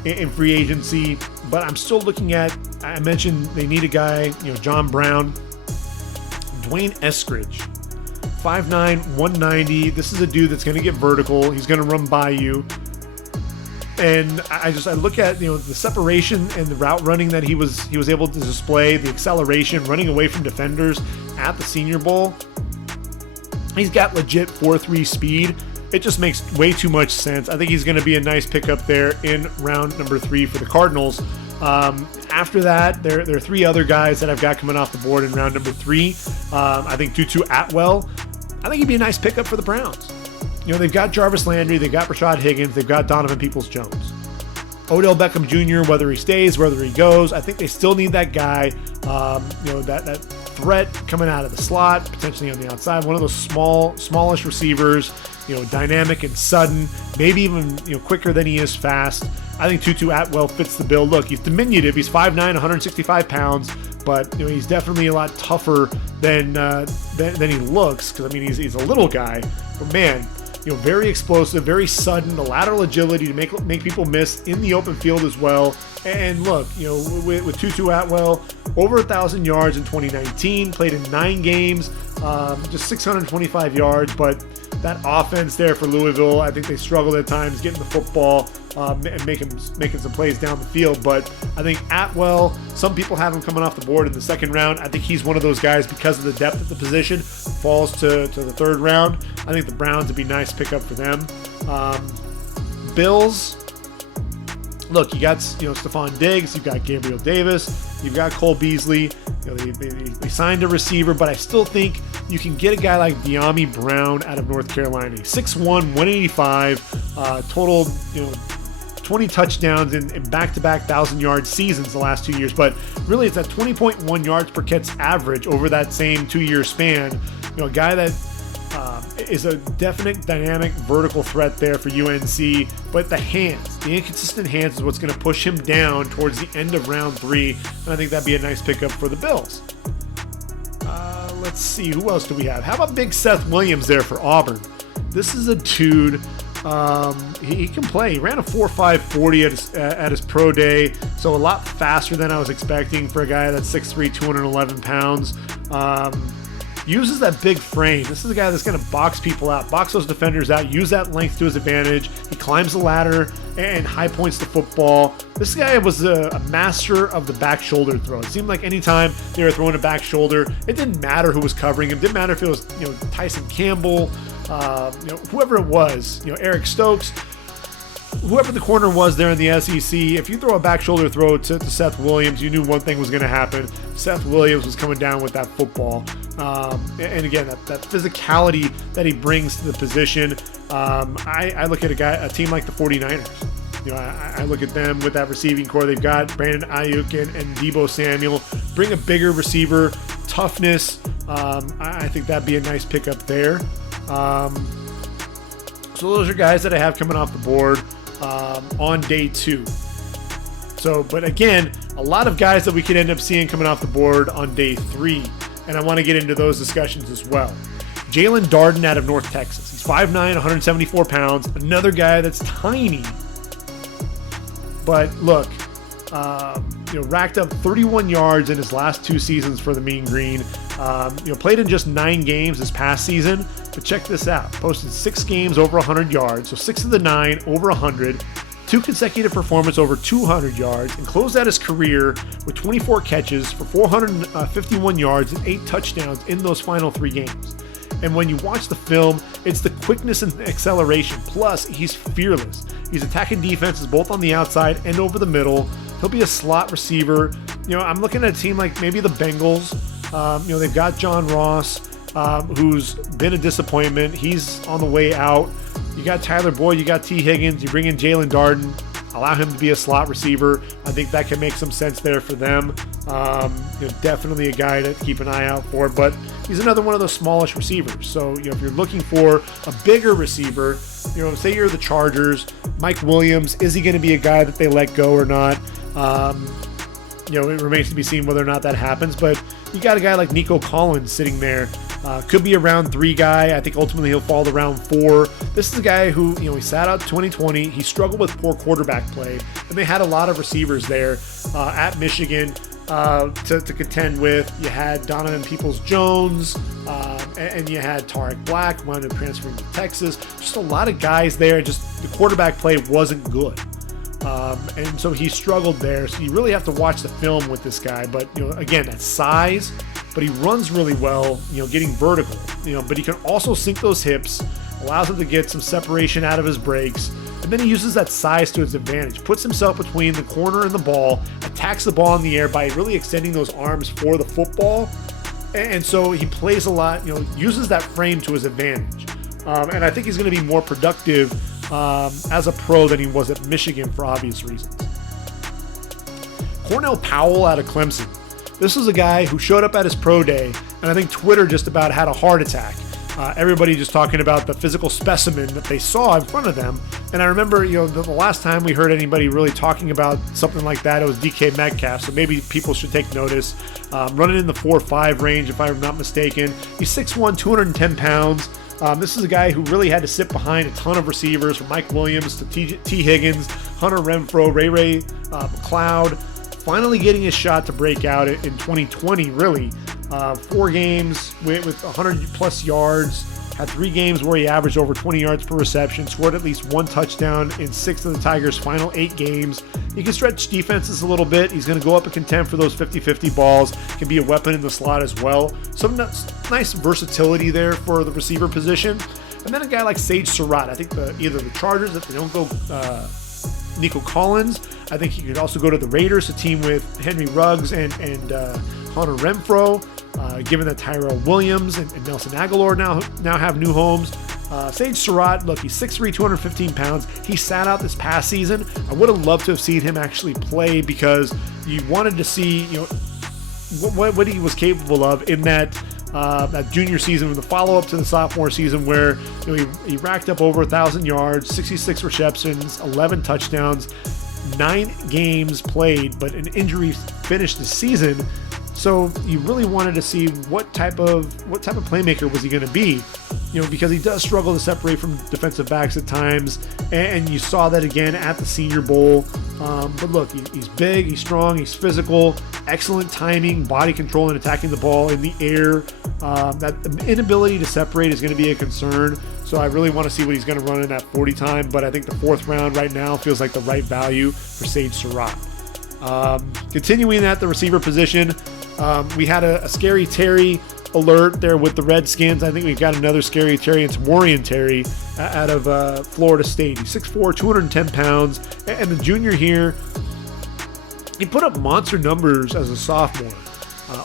in free agency, but I'm still looking at, I mentioned they need a guy, John Brown, Dwayne Eskridge, 5'9", 190. This is a dude that's going to get vertical. He's going to run by you. And I look at the separation and the route running that he was able to display, the acceleration, running away from defenders at the Senior Bowl. He's got legit 4.3 speed. It just makes way too much sense. I think he's going to be a nice pickup there in round number 3 for the Cardinals. After that, there are 3 other guys that I've got coming off the board in round number 3. I think Tutu Atwell. I think he'd be a nice pickup for the Browns. They've got Jarvis Landry, they've got Rashad Higgins, they've got Donovan Peoples-Jones. Odell Beckham Jr., whether he stays, whether he goes, I think they still need that guy. That threat coming out of the slot, potentially on the outside. One of those smallish receivers, dynamic and sudden, maybe even quicker than he is fast. I think Tutu Atwell fits the bill. Look, he's diminutive. He's 5'9", 165 pounds, but he's definitely a lot tougher than he looks. Because I mean, he's a little guy, but man, very explosive, very sudden, the lateral agility to make people miss in the open field as well. And look, with Tutu Atwell, over 1,000 yards in 2019, played in 9 games, just 625 yards, but that offense there for Louisville, I think they struggled at times getting the football and making some plays down the field. But I think Atwell, some people have him coming off the board in the 2nd round. I think he's one of those guys, because of the depth at the position, falls to the 3rd round. I think the Browns would be a nice pickup for them. Bills, look, you got Stephon Diggs, you've got Gabriel Davis, you've got Cole Beasley. They signed a receiver, but I still think you can get a guy like De'Ami Brown out of North Carolina. 6'1", 185, total 20 touchdowns in back-to-back 1,000-yard seasons the last 2 years. But really, it's at 20.1 yards per catch average over that same 2-year span. A guy that is a definite dynamic vertical threat there for UNC, but the inconsistent hands is what's going to push him down towards the end of round 3, and I think that'd be a nice pickup for the Bills. Let's see, who else do we have? How about big Seth Williams there for Auburn? This is a dude, he can play. He ran a 4.5 40 at his pro day, so a lot faster than I was expecting for a guy that's 6'3", 211 pounds. Uses that big frame. This is a guy that's going to box people out, box those defenders out, use that length to his advantage. He climbs the ladder and high points the football. This guy was a master of the back shoulder throw. It seemed like anytime they were throwing a back shoulder, it didn't matter who was covering him. It didn't matter if it was Tyson Campbell, whoever it was, Eric Stokes. Whoever the corner was there in the SEC, if you throw a back shoulder throw to Seth Williams, you knew one thing was going to happen. Seth Williams was coming down with that football. And again, that physicality that he brings to the position. I look at a team like the 49ers. I look at them with that receiving core. They've got Brandon Ayuk and Deebo Samuel. Bring a bigger receiver, toughness. I think that'd be a nice pickup there. So those are guys that I have coming off the board on day 2. But again, a lot of guys that we could end up seeing coming off the board on day 3, and I want to get into those discussions as well. Jaylen Waddle out of North Texas. He's 5'9", 174 pounds. Another guy that's tiny. But look, racked up 31 yards in his last 2 seasons for the Mean Green. Played in just 9 games this past season. But check this out. Posted 6 games over 100 yards. So 6 of the 9 over 100. 2 consecutive performances over 200 yards, and closed out his career with 24 catches for 451 yards and 8 touchdowns in those final 3 games. And when you watch the film, it's the quickness and acceleration. Plus, he's fearless. He's attacking defenses both on the outside and over the middle. He'll be a slot receiver. I'm looking at a team like maybe the Bengals. They've got John Ross, who's been a disappointment. He's on the way out. You got Tyler Boyd, you got T. Higgins, you bring in Jaylen Waddle, allow him to be a slot receiver. I think that can make some sense there for them. Definitely a guy to keep an eye out for, but he's another one of those smallish receivers. So, if you're looking for a bigger receiver, say you're the Chargers, Mike Williams, is he going to be a guy that they let go or not? It remains to be seen whether or not that happens, but you got a guy like Nico Collins sitting there. Could be a round 3 guy. I think ultimately he'll fall to round 4. This is a guy who, he sat out 2020. He struggled with poor quarterback play, and they had a lot of receivers there at Michigan to contend with. You had Donovan Peoples-Jones, and you had Tarek Black, wound up transferring to Texas. Just a lot of guys there. Just the quarterback play wasn't good. And so he struggled there. So you really have to watch the film with this guy. But, again, that size, but he runs really well, getting vertical, but he can also sink those hips, allows him to get some separation out of his breaks. And then he uses that size to his advantage, puts himself between the corner and the ball, attacks the ball in the air by really extending those arms for the football. And so he plays a lot, uses that frame to his advantage. And I think he's going to be more productive as a pro than he was at Michigan for obvious reasons. Cornell Powell out of Clemson. This was a guy who showed up at his pro day, and I think Twitter just about had a heart attack. Everybody just talking about the physical specimen that they saw in front of them. And I remember, the last time we heard anybody really talking about something like that, it was DK Metcalf. So maybe people should take notice. Running in the 4.5 range, if I'm not mistaken. He's 6'1", 210 pounds. This is a guy who really had to sit behind a ton of receivers, from Mike Williams to T. Higgins, Hunter Renfrow, Ray McLeod. Finally getting his shot to break out in 2020, really. 4 games with 100-plus yards. Had 3 games where he averaged over 20 yards per reception. Scored at least 1 touchdown in 6 of the Tigers' final 8 games. He can stretch defenses a little bit. He's going to go up and contend for those 50-50 balls. Can be a weapon in the slot as well. Some nice versatility there for the receiver position. And then a guy like Sage Surratt. I think either the Chargers, if they don't go Nico Collins, I think he could also go to the Raiders, a team with Henry Ruggs and Hunter Renfrow. Given that Tyrell Williams and Nelson Aguilar now have new homes. Sage Surratt, look, he's 6'3", 215 pounds. He sat out this past season. I would have loved to have seen him actually play, because you wanted to see what he was capable of in that junior season, with the follow-up to the sophomore season, where he racked up over 1,000 yards, 66 receptions, 11 touchdowns, 9 games played, but an injury finished the season. So you really wanted to see what type of playmaker was he going to be, because he does struggle to separate from defensive backs at times, and you saw that again at the Senior Bowl. But look, he's big, he's strong, he's physical, excellent timing, body control, and attacking the ball in the air. That inability to separate is going to be a concern. So I really want to see what he's going to run in that 40 time. But I think the 4th round right now feels like the right value for Sage Surratt. Continuing at the receiver position, we had a Scary Terry alert there with the Redskins. I think we've got another Scary Terry. It's Tamorrion Terry out of Florida State. He's 6'4", 210 pounds. And the junior here, he put up monster numbers as a sophomore.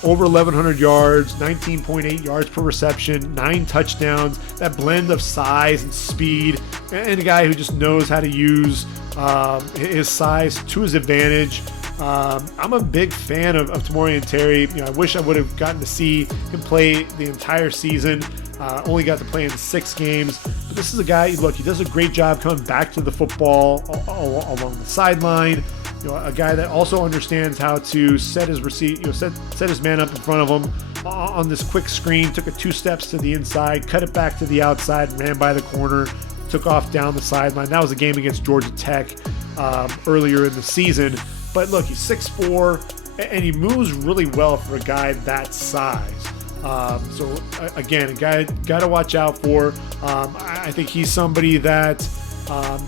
Over 1,100 yards, 19.8 yards per reception, 9 touchdowns. That blend of size and speed, and a guy who just knows how to use his size to his advantage. I'm a big fan of Tamorrion Terry. I wish I would have gotten to see him play the entire season. Only got to play in 6 games. But this is a guy, look, he does a great job coming back to the football along the sideline. a guy that also understands how to set his set his man up in front of him on this quick screen. Took it 2 steps to the inside, cut it back to the outside, ran by the corner, took off down the sideline. That was a game against Georgia Tech earlier in the season. But look, he's 6'4", and he moves really well for a guy that size. So again, a guy to watch out for. I think he's somebody that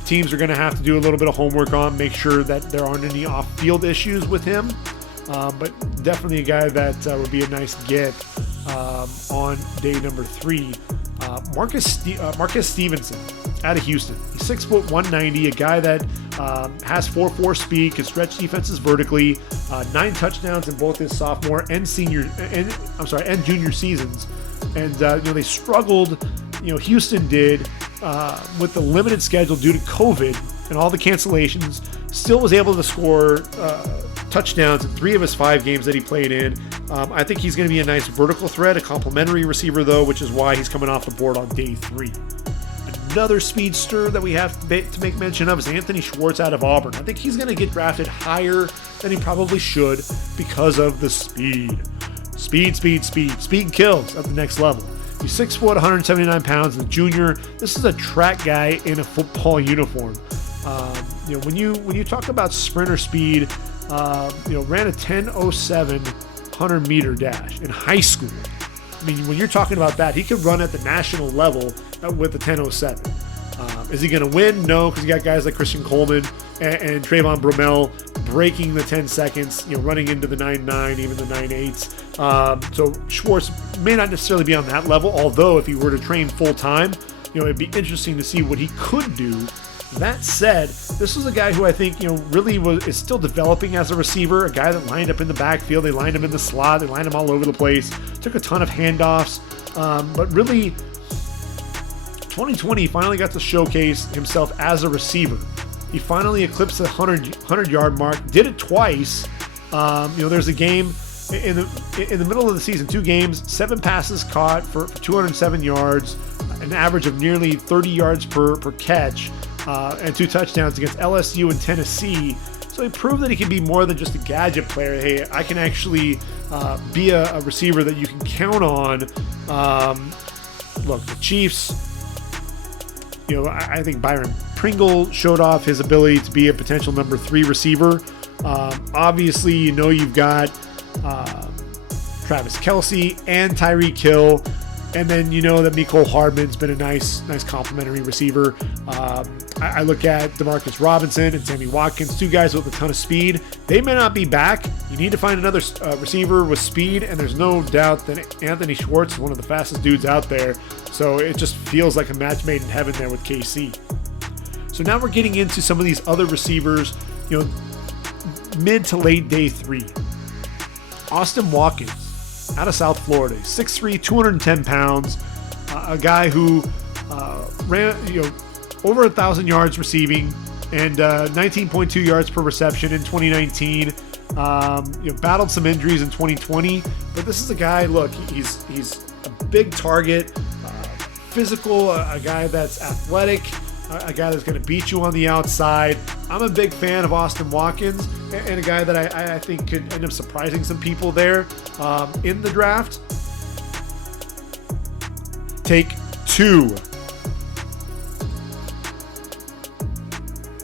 teams are going to have to do a little bit of homework on, make sure that there aren't any off-field issues with him. But definitely a guy that would be a nice get on day number 3. Marcus Stevenson out of Houston. He's 6 foot 190, a guy that has 4.4 speed, can stretch defenses vertically, 9 touchdowns in both his sophomore and junior seasons. And they struggled. Houston did with the limited schedule due to COVID and all the cancellations. Still was able to score touchdowns in 3 of his 5 games that he played in. I think he's going to be a nice vertical threat, a complimentary receiver though, which is why he's coming off the board on day 3. Another speedster that we have to make mention of is Anthony Schwartz out of Auburn. I think he's going to get drafted higher than he probably should because of the speed. Speed kills at the next level. He's 6 foot, 179 pounds, the junior. This is a track guy in a football uniform. When you talk about sprinter speed, ran a 10:07 100-meter dash in high school. I mean, when you're talking about that, he could run at the national level with the 10:07. Is he going to win? No, because you got guys like Christian Coleman and Trayvon Bromell breaking the 10 seconds, running into the 9.9, even the 9.8s. So Schwartz may not necessarily be on that level, although if he were to train full time, it'd be interesting to see what he could do. That said, this was a guy who I think, really is still developing as a receiver, a guy that lined up in the backfield. They lined him in the slot. They lined him all over the place. Took a ton of handoffs. But really, 2020 finally got to showcase himself as a receiver. He finally eclipsed the 100-yard mark. Did it twice. There's a game in the middle of the season, 2 games, 7 passes caught for 207 yards, an average of nearly 30 yards per catch. And 2 touchdowns against LSU and Tennessee. So he proved that he can be more than just a gadget player. Hey, I can actually be a receiver that you can count on. Look, the Chiefs, I think Byron Pringle showed off his ability to be a potential number 3 receiver. Obviously, you've got Travis Kelce and Tyreek Hill. And then that Mecole Hardman's been a nice complimentary receiver. I look at Demarcus Robinson and Sammy Watkins, 2 guys with a ton of speed. They may not be back. You need to find another receiver with speed, and there's no doubt that Anthony Schwartz is one of the fastest dudes out there. So it just feels like a match made in heaven there with KC. So now we're getting into some of these other receivers, mid to late day 3. Austin Watkins out of South Florida, 6'3", 210 pounds, a guy who ran over 1,000 yards receiving and 19.2 yards per reception in 2019. Battled some injuries in 2020, but this is a guy. Look, he's a big target, physical, a guy that's athletic, a guy that's going to beat you on the outside. I'm a big fan of Austin Watkins, and a guy that I think could end up surprising some people there in the draft. Take 2.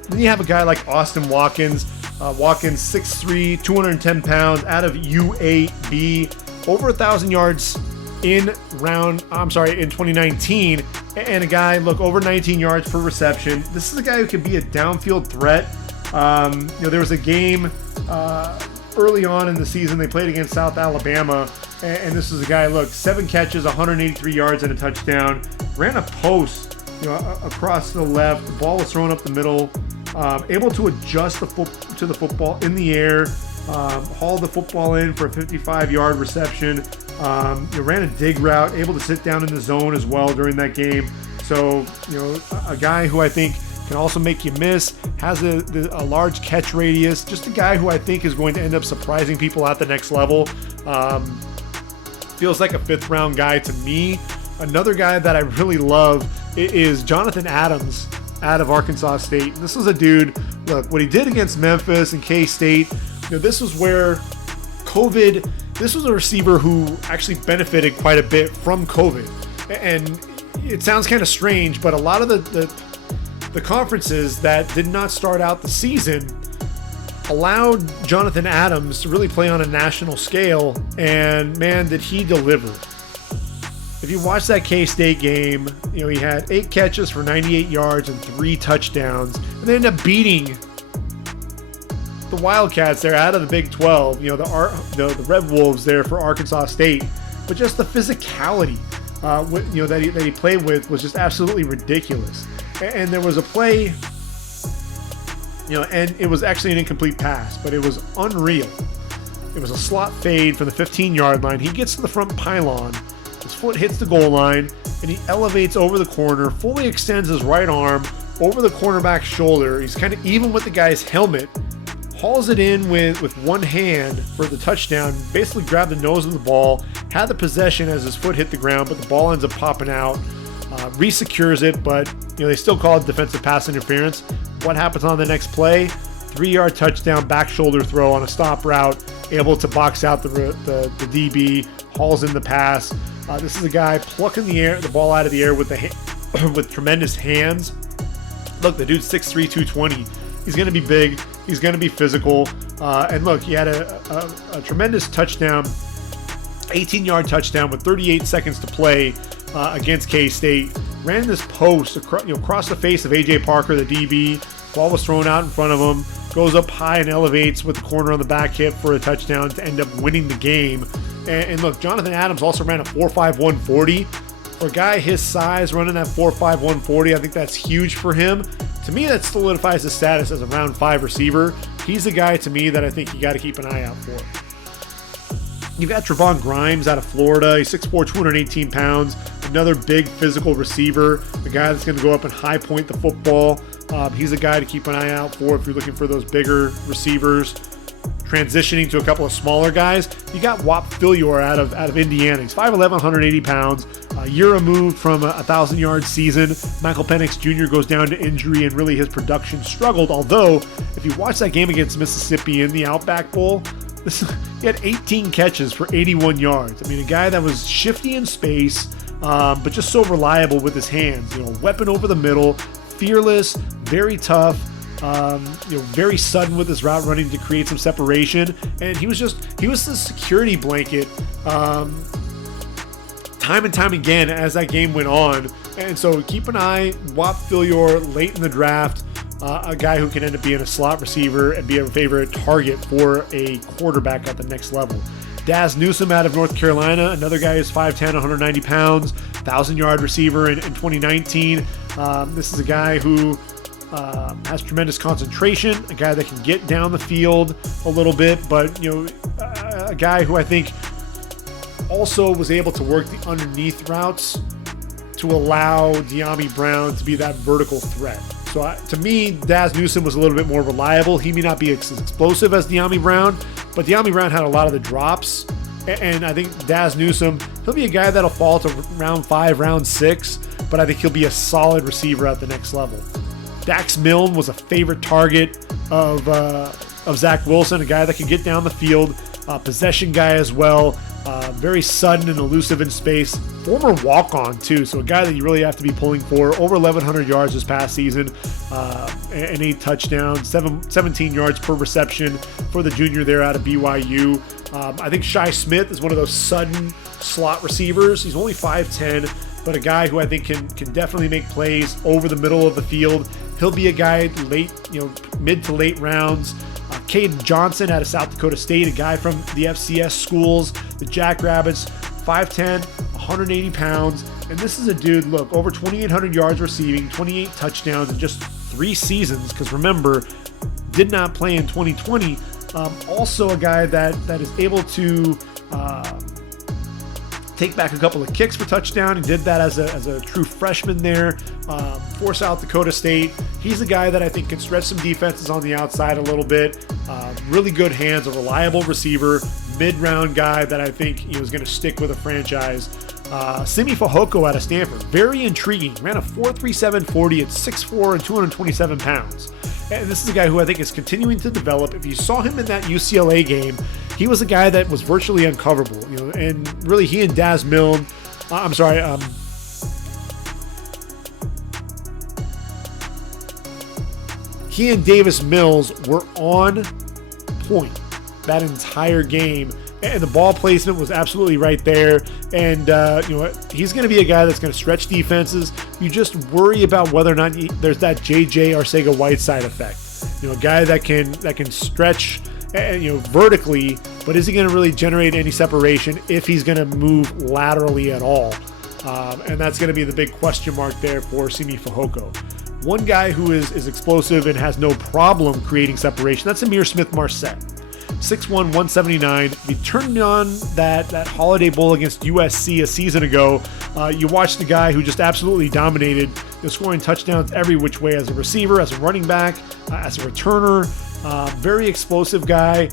Then you have a guy like Austin Watkins. Watkins, 6'3", 210 pounds, out of UAB, over 1,000 yards in 2019, and a guy, over 19 yards per reception. This is a guy who can be a downfield threat. There was a game early on in the season they played against South Alabama, and this is a guy, 7 catches, 183 yards and a touchdown, ran a post across to the left, the ball was thrown up the middle, able to adjust to the football in the air, hauled the football in for a 55-yard reception, ran a dig route, able to sit down in the zone as well during that game. So, a guy who I think can also make you miss, has a large catch radius, just a guy who I think is going to end up surprising people at the next level. Feels like a 5th-round guy to me. Another guy that I really love is Jonathan Adams out of Arkansas State. This is a dude look, what he did against Memphis and K-State, this was where this was a receiver who actually benefited quite a bit from COVID. And it sounds kind of strange, but a lot of the conferences that did not start out the season allowed Jonathan Adams to really play on a national scale, and man, did he deliver. If you watch that K-State game, he had 8 catches for 98 yards and 3 touchdowns, and they ended up beating the Wildcats there out of the Big 12, the Red Wolves there for Arkansas State. But just the physicality that he played with was just absolutely ridiculous. And there was a play, and it was actually an incomplete pass, but it was unreal. It was a slot fade from the 15-yard line. He gets to the front pylon, his foot hits the goal line, and he elevates over the corner, fully extends his right arm over the cornerback's shoulder. He's kind of even with the guy's helmet, hauls it in with one hand for the touchdown, basically grabbed the nose of the ball, had the possession as his foot hit the ground, but the ball ends up popping out, resecures it, but they still call it defensive pass interference. What happens on the next play? 3-yard touchdown, back shoulder throw on a stop route, able to box out the DB, hauls in the pass. This is a guy plucking the ball out of the air with with tremendous hands. Look, the dude's 6'3", 220. He's going to be big. He's going to be physical. And look, he had a tremendous touchdown, 18-yard touchdown with 38 seconds to play against K-State. Ran this post across the face of A.J. Parker, the DB. Ball was thrown out in front of him. Goes up high and elevates with the corner on the back hip for a touchdown to end up winning the game. And look, Jonathan Adams also ran a 4.5 140. For a guy his size running that 4.5 140, I think that's huge for him. To me, that solidifies his status as a round 5 receiver. He's a guy to me that I think you got to keep an eye out for. You've got Trevon Grimes out of Florida. He's 6'4", 218 pounds. Another big physical receiver. A guy that's going to go up and high point the football. He's a guy to keep an eye out for if you're looking for those bigger receivers. Transitioning to a couple of smaller guys, you got Whop Philyor out of Indiana. He's 5'11", 180 pounds. A year removed from a 1,000-yard season. Michael Penix Jr. goes down to injury, and really his production struggled. Although, if you watch that game against Mississippi in the Outback Bowl, he had 18 catches for 81 yards. I mean, a guy that was shifty in space, but just so reliable with his hands. Weapon over the middle, fearless, very tough. Very sudden with his route running to create some separation, and he was the security blanket time and time again as that game went on. And so keep an eye, Whop Philyor late in the draft, a guy who can end up being a slot receiver and be a favorite target for a quarterback at the next level. Daz Newsome out of North Carolina, another guy who's 5'10", 190 pounds, 1,000-yard receiver in 2019. This is a guy who has tremendous concentration, a guy that can get down the field a little bit, but a guy who I think also was able to work the underneath routes to allow De'Ami Brown to be that vertical threat. So to me, Daz Newsome was a little bit more reliable. He may not be as explosive as De'Ami Brown, but De'Ami Brown had a lot of the drops, and I think Daz Newsome, he'll be a guy that'll fall to round 5, round 6, but I think he'll be a solid receiver at the next level. Dax Milne was a favorite target of Zach Wilson, a guy that can get down the field, possession guy as well, very sudden and elusive in space, former walk-on too, so a guy that you really have to be pulling for. Over 1,100 yards this past season, and 8 touchdowns, 17 yards per reception for the junior there out of BYU. I think Shi Smith is one of those sudden slot receivers. He's only 5'10", but a guy who I think can definitely make plays over the middle of the field. He'll be a guy late, mid to late rounds. Caden Johnson out of South Dakota State, a guy from the FCS schools, the Jackrabbits, 5'10", 180 pounds. And this is a dude, look, over 2,800 yards receiving, 28 touchdowns in just 3 seasons, because remember, did not play in 2020. Also a guy that is able to take back a couple of kicks for touchdown. He did that as a true freshman there for South Dakota State. He's a guy that I think can stretch some defenses on the outside a little bit. Really good hands, a reliable receiver, mid-round guy that I think is going to stick with a franchise. Simi Fehoko out of Stanford, very intriguing. Ran a 4.37 40 at 6'4" and 227 pounds. And this is a guy who I think is continuing to develop. If you saw him in that UCLA game, he was a guy that was virtually uncoverable. And really he and Davis Milne, he and Davis Mills were on point that entire game, and the ball placement was absolutely right there. And he's going to be a guy that's going to stretch defenses. You just worry about whether or not there's that JJ Arcega-Whiteside effect. A guy that can stretch vertically, but is he going to really generate any separation if he's going to move laterally at all? And that's going to be the big question mark there for Simi Fehoko. One guy who is explosive and has no problem creating separation, that's Ihmir Smith-Marsette. 6'1", 179. He turned on that Holiday Bowl against USC a season ago. You watched the guy who just absolutely dominated, scoring touchdowns every which way as a receiver, as a running back, as a returner. Very explosive guy.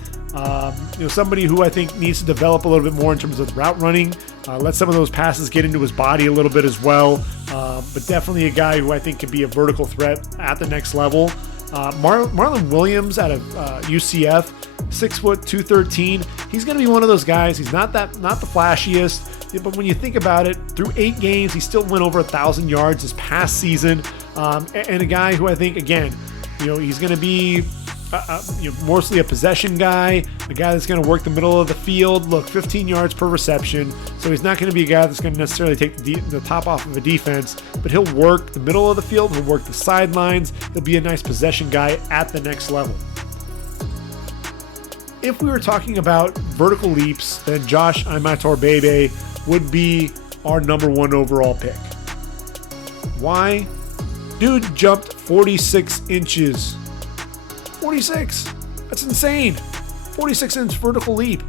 Somebody who I think needs to develop a little bit more in terms of route running. Let some of those passes get into his body a little bit as well. But definitely a guy who I think can be a vertical threat at the next level. Marlon Williams out of UCF, 6 foot 213. He's going to be one of those guys. He's not the flashiest, but when you think about it, through 8 games, he still went over 1,000 yards this past season. And a guy who I think, again, he's going to be mostly a possession guy, a guy that's going to work the middle of the field. Look, 15 yards per reception, so he's not going to be a guy that's going to necessarily take the top off of a defense, but he'll work the middle of the field, he'll work the sidelines, he'll be a nice possession guy at the next level. If we were talking about vertical leaps, then Josh Imatorbhebhe would be our number 1 overall pick. Why? Dude jumped 46 inches. 46. That's insane. 46-inch vertical leap.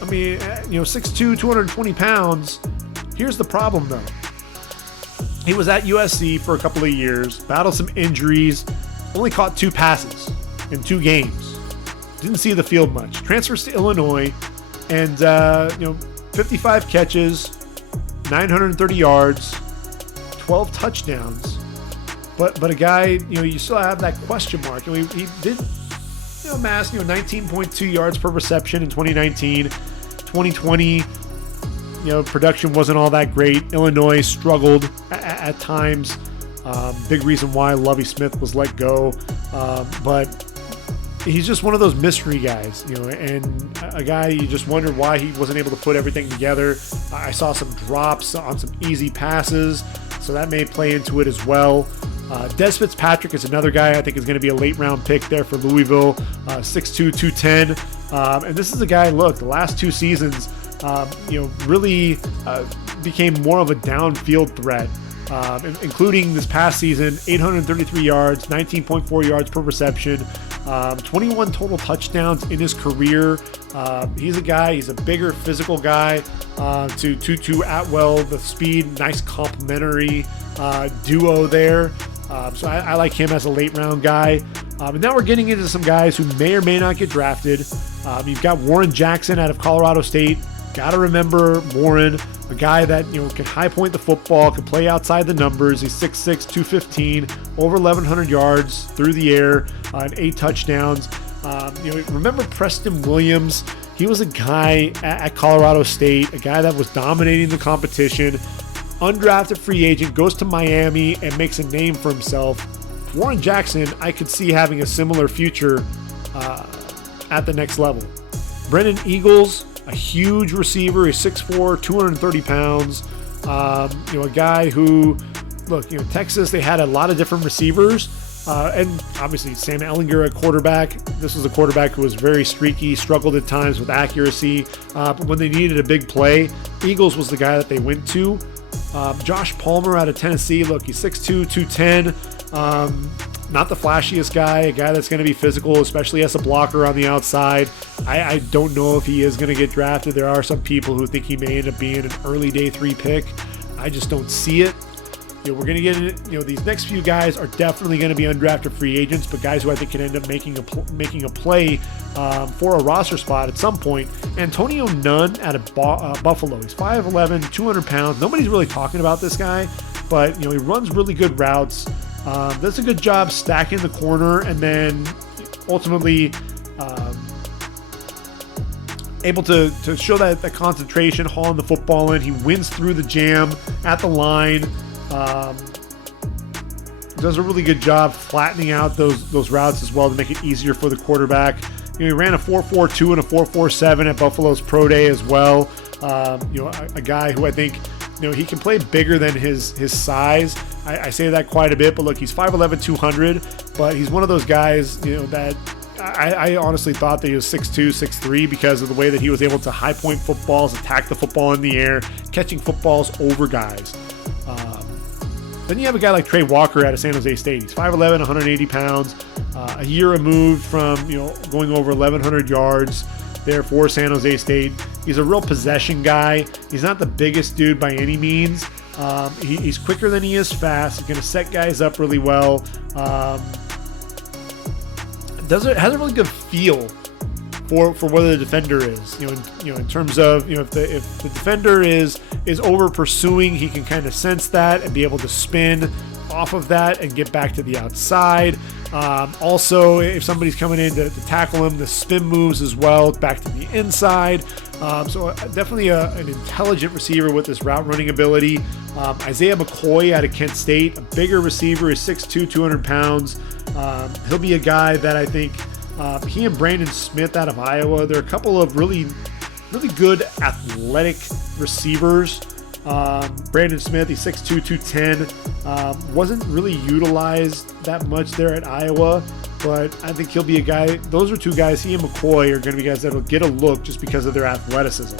I mean, 6'2", 220 pounds. Here's the problem, though. He was at USC for a couple of years, battled some injuries, only caught 2 passes in 2 games. Didn't see the field much. Transfers to Illinois, and 55 catches, 930 yards, 12 touchdowns. But a guy, you still have that question mark. He did, amass, 19.2 yards per reception in 2019. 2020, production wasn't all that great. Illinois struggled at times. Big reason why Lovie Smith was let go. But he's just one of those mystery guys, and a guy you just wondered why he wasn't able to put everything together. I saw some drops on some easy passes, so that may play into it as well. Des Fitzpatrick is another guy I think is going to be a late round pick there for Louisville, 6'2", 210. And this is a guy, look, the last 2 seasons, really became more of a downfield threat, including this past season, 833 yards, 19.4 yards per reception, 21 total touchdowns in his career. He's a bigger physical guy to Tutu Atwell, the speed, nice complementary duo there. So I like him as a late round guy. And now we're getting into some guys who may or may not get drafted. You've got Warren Jackson out of Colorado State. Got to remember Warren, a guy that can high point the football, can play outside the numbers. He's 6'6", 215, over 1,100 yards through the air, and 8 touchdowns. Remember Preston Williams? He was a guy at Colorado State, a guy that was dominating the competition. Undrafted free agent, goes to Miami and makes a name for himself. Warren Jackson, I could see having a similar future at the next level. Brennan Eagles, a huge receiver. He's 6'4", 230 pounds. A guy who, look, Texas, they had a lot of different receivers. And obviously Sam Ehlinger at quarterback. This was a quarterback who was very streaky, struggled at times with accuracy. But when they needed a big play, Eagles was the guy that they went to. Josh Palmer out of Tennessee. Look, he's 6'2", 210. Not the flashiest guy, a guy that's going to be physical, especially as a blocker on the outside. I don't know if he is going to get drafted. There are some people who think he may end up being an early day 3 pick. I just don't see it. We're going to get in, these next few guys are definitely going to be undrafted free agents, but guys who I think can end up making a play for a roster spot at some point. Antonio Nunn out of Buffalo. He's 5'11", 200 pounds. Nobody's really talking about this guy, but he runs really good routes. Does a good job stacking the corner, and then ultimately able to show that concentration, hauling the football in. He wins through the jam at the line. Does a really good job flattening out those routes as well to make it easier for the quarterback. He ran a 4.42 and a 4.47 at Buffalo's Pro Day as well. A guy who I think, he can play bigger than his size. I say that quite a bit, but look, he's 5'11", 200, but he's one of those guys, that I honestly thought that he was 6'2", 6'3", because of the way that he was able to high point footballs, attack the football in the air, catching footballs over guys. Then you have a guy like Trey Walker out of San Jose State. He's 5'11", 180 pounds, a year removed from going over 1,100 yards there for San Jose State. He's a real possession guy. He's not the biggest dude by any means. He's quicker than he is fast. He's going to set guys up really well. Has a really good feel for where the defender is. In terms of if the defender is over pursuing, he can kind of sense that and be able to spin off of that and get back to the outside. Also, if somebody's coming in to tackle him, the spin moves as well back to the inside. So definitely an intelligent receiver with this route running ability. Isaiah McCoy out of Kent State, a bigger receiver, is 6'2", 200 pounds. He'll be a guy that I think he and Brandon Smith out of Iowa, they're a couple of really, really good athletic receivers. Brandon Smith, he's 6'2", 210. Wasn't really utilized that much there at Iowa, but I think he'll be a guy. Those are two guys, he and McCoy, are going to be guys that will get a look just because of their athleticism.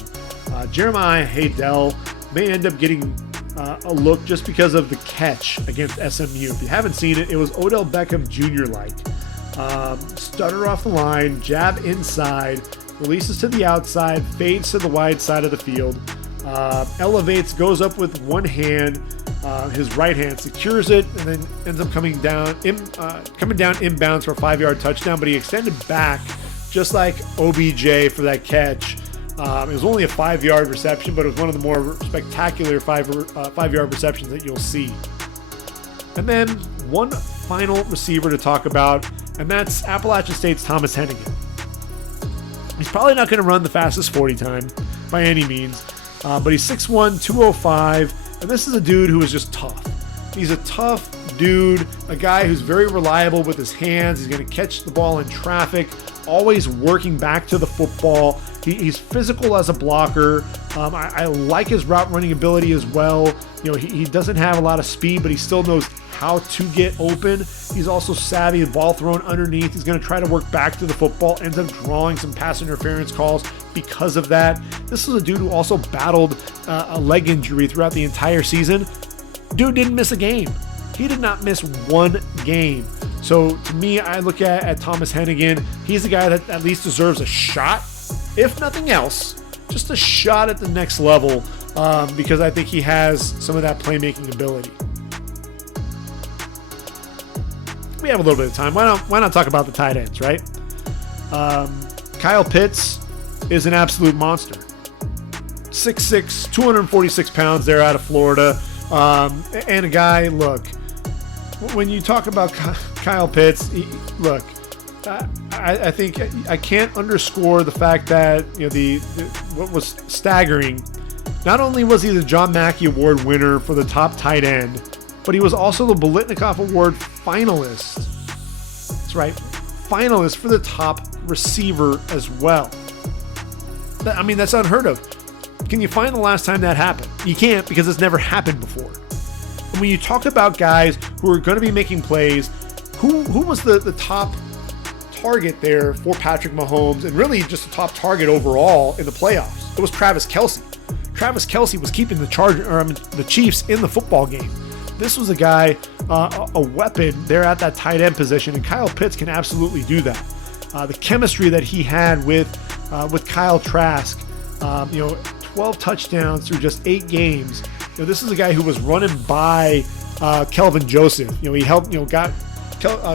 Jeremiah Haydell may end up getting a look just because of the catch against SMU. If you haven't seen it, it was Odell Beckham Jr.-like. Stutter off the line, jab inside, releases to the outside, fades to the wide side of the field, elevates, goes up with one hand, his right hand, secures it, and then ends up coming down inbounds for a 5-yard touchdown, but he extended back just like OBJ for that catch. It was only a 5-yard reception, but it was one of the more spectacular 5-yard receptions that you'll see. And then one final receiver to talk about, and that's Appalachian State's Thomas Hennigan. He's probably not going to run the fastest 40 time by any means, but he's 6'1", 205, and this is a dude who is just tough. He's a tough dude, a guy who's very reliable with his hands. He's going to catch the ball in traffic, always working back to the football. He's physical as a blocker. I like his route running ability as well. He doesn't have a lot of speed, but he still knows how to get open. He's also savvy, the ball thrown underneath. He's going to try to work back to the football, ends up drawing some pass interference calls because of that. This is a dude who also battled a leg injury throughout the entire season. Dude didn't miss a game. He did not miss one game. So to me, I look at Thomas Hennigan. He's a guy that at least deserves a shot, if nothing else, just a shot at the next level, because I think he has some of that playmaking ability. We have a little bit of time. Why not talk about the tight ends, right? Kyle Pitts is an absolute monster. 6'6", 246 pounds there out of Florida. And a guy, look, when you talk about Kyle Pitts, I think I can't underscore the fact that what was staggering. Not only was he the John Mackey Award winner for the top tight end, but he was also the Biletnikoff Award finalist. That's right, finalist for the top receiver as well. That's unheard of. Can you find the last time that happened? You can't, because it's never happened before. And when you talk about guys who are going to be making plays, who was the top target there for Patrick Mahomes, and really just the top target overall in the playoffs? It was Travis Kelce. Travis Kelce was keeping the Chiefs in the football game. This was a guy, a weapon there at that tight end position, and Kyle Pitts can absolutely do that. The chemistry that he had with Kyle Trask, 12 touchdowns through just 8 games. This is a guy who was running by Kelvin Joseph. He helped, got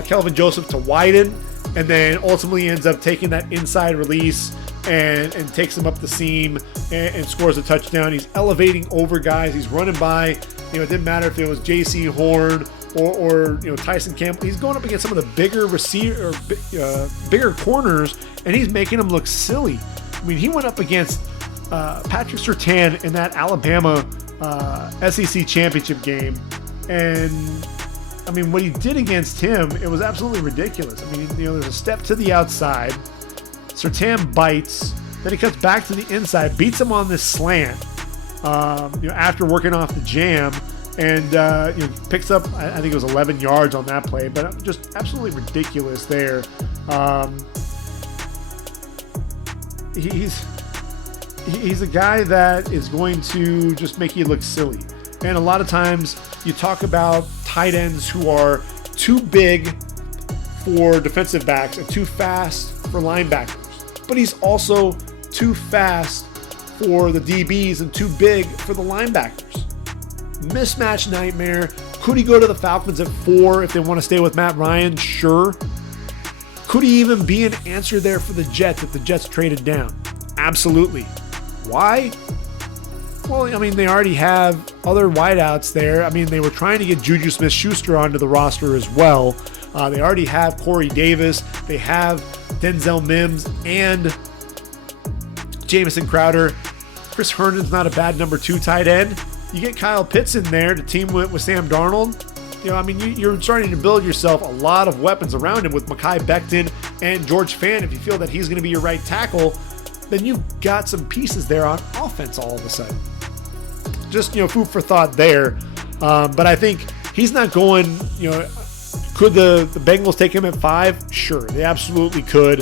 Kelvin Joseph to widen, and then ultimately ends up taking that inside release and takes him up the seam and scores a touchdown. He's elevating over guys. He's running by, it didn't matter if it was J.C. Horn or Tyson Campbell. He's going up against some of the bigger bigger corners, and he's making them look silly. I mean, he went up against Patrick Surtain in that Alabama SEC championship game, and I mean, what he did against him, it was absolutely ridiculous. I mean, there's a step to the outside, Surtain bites, then he cuts back to the inside, beats him on this slant, after working off the jam, and picks up, I think it was 11 yards on that play, but just absolutely ridiculous there. He's a guy that is going to just make you look silly. And a lot of times you talk about tight ends who are too big for defensive backs and too fast for linebackers. But he's also too fast for the DBs and too big for the linebackers. Mismatch nightmare. Could he go to the Falcons at 4 if they want to stay with Matt Ryan? Sure. Could he even be an answer there for the Jets if the Jets traded down? Absolutely. Why? Well, I mean, they already have other wideouts there. I mean, they were trying to get Juju Smith-Schuster onto the roster as well. They already have Corey Davis. They have Denzel Mims and Jamison Crowder. Chris Herndon's not a bad number 2 tight end. You get Kyle Pitts in there to team with Sam Darnold. I mean, you're starting to build yourself a lot of weapons around him with Mekhi Becton and George Fant. If you feel that he's going to be your right tackle, then you've got some pieces there on offense all of a sudden. Just, food for thought there. But I think he's not going, could the Bengals take him at 5? Sure, they absolutely could.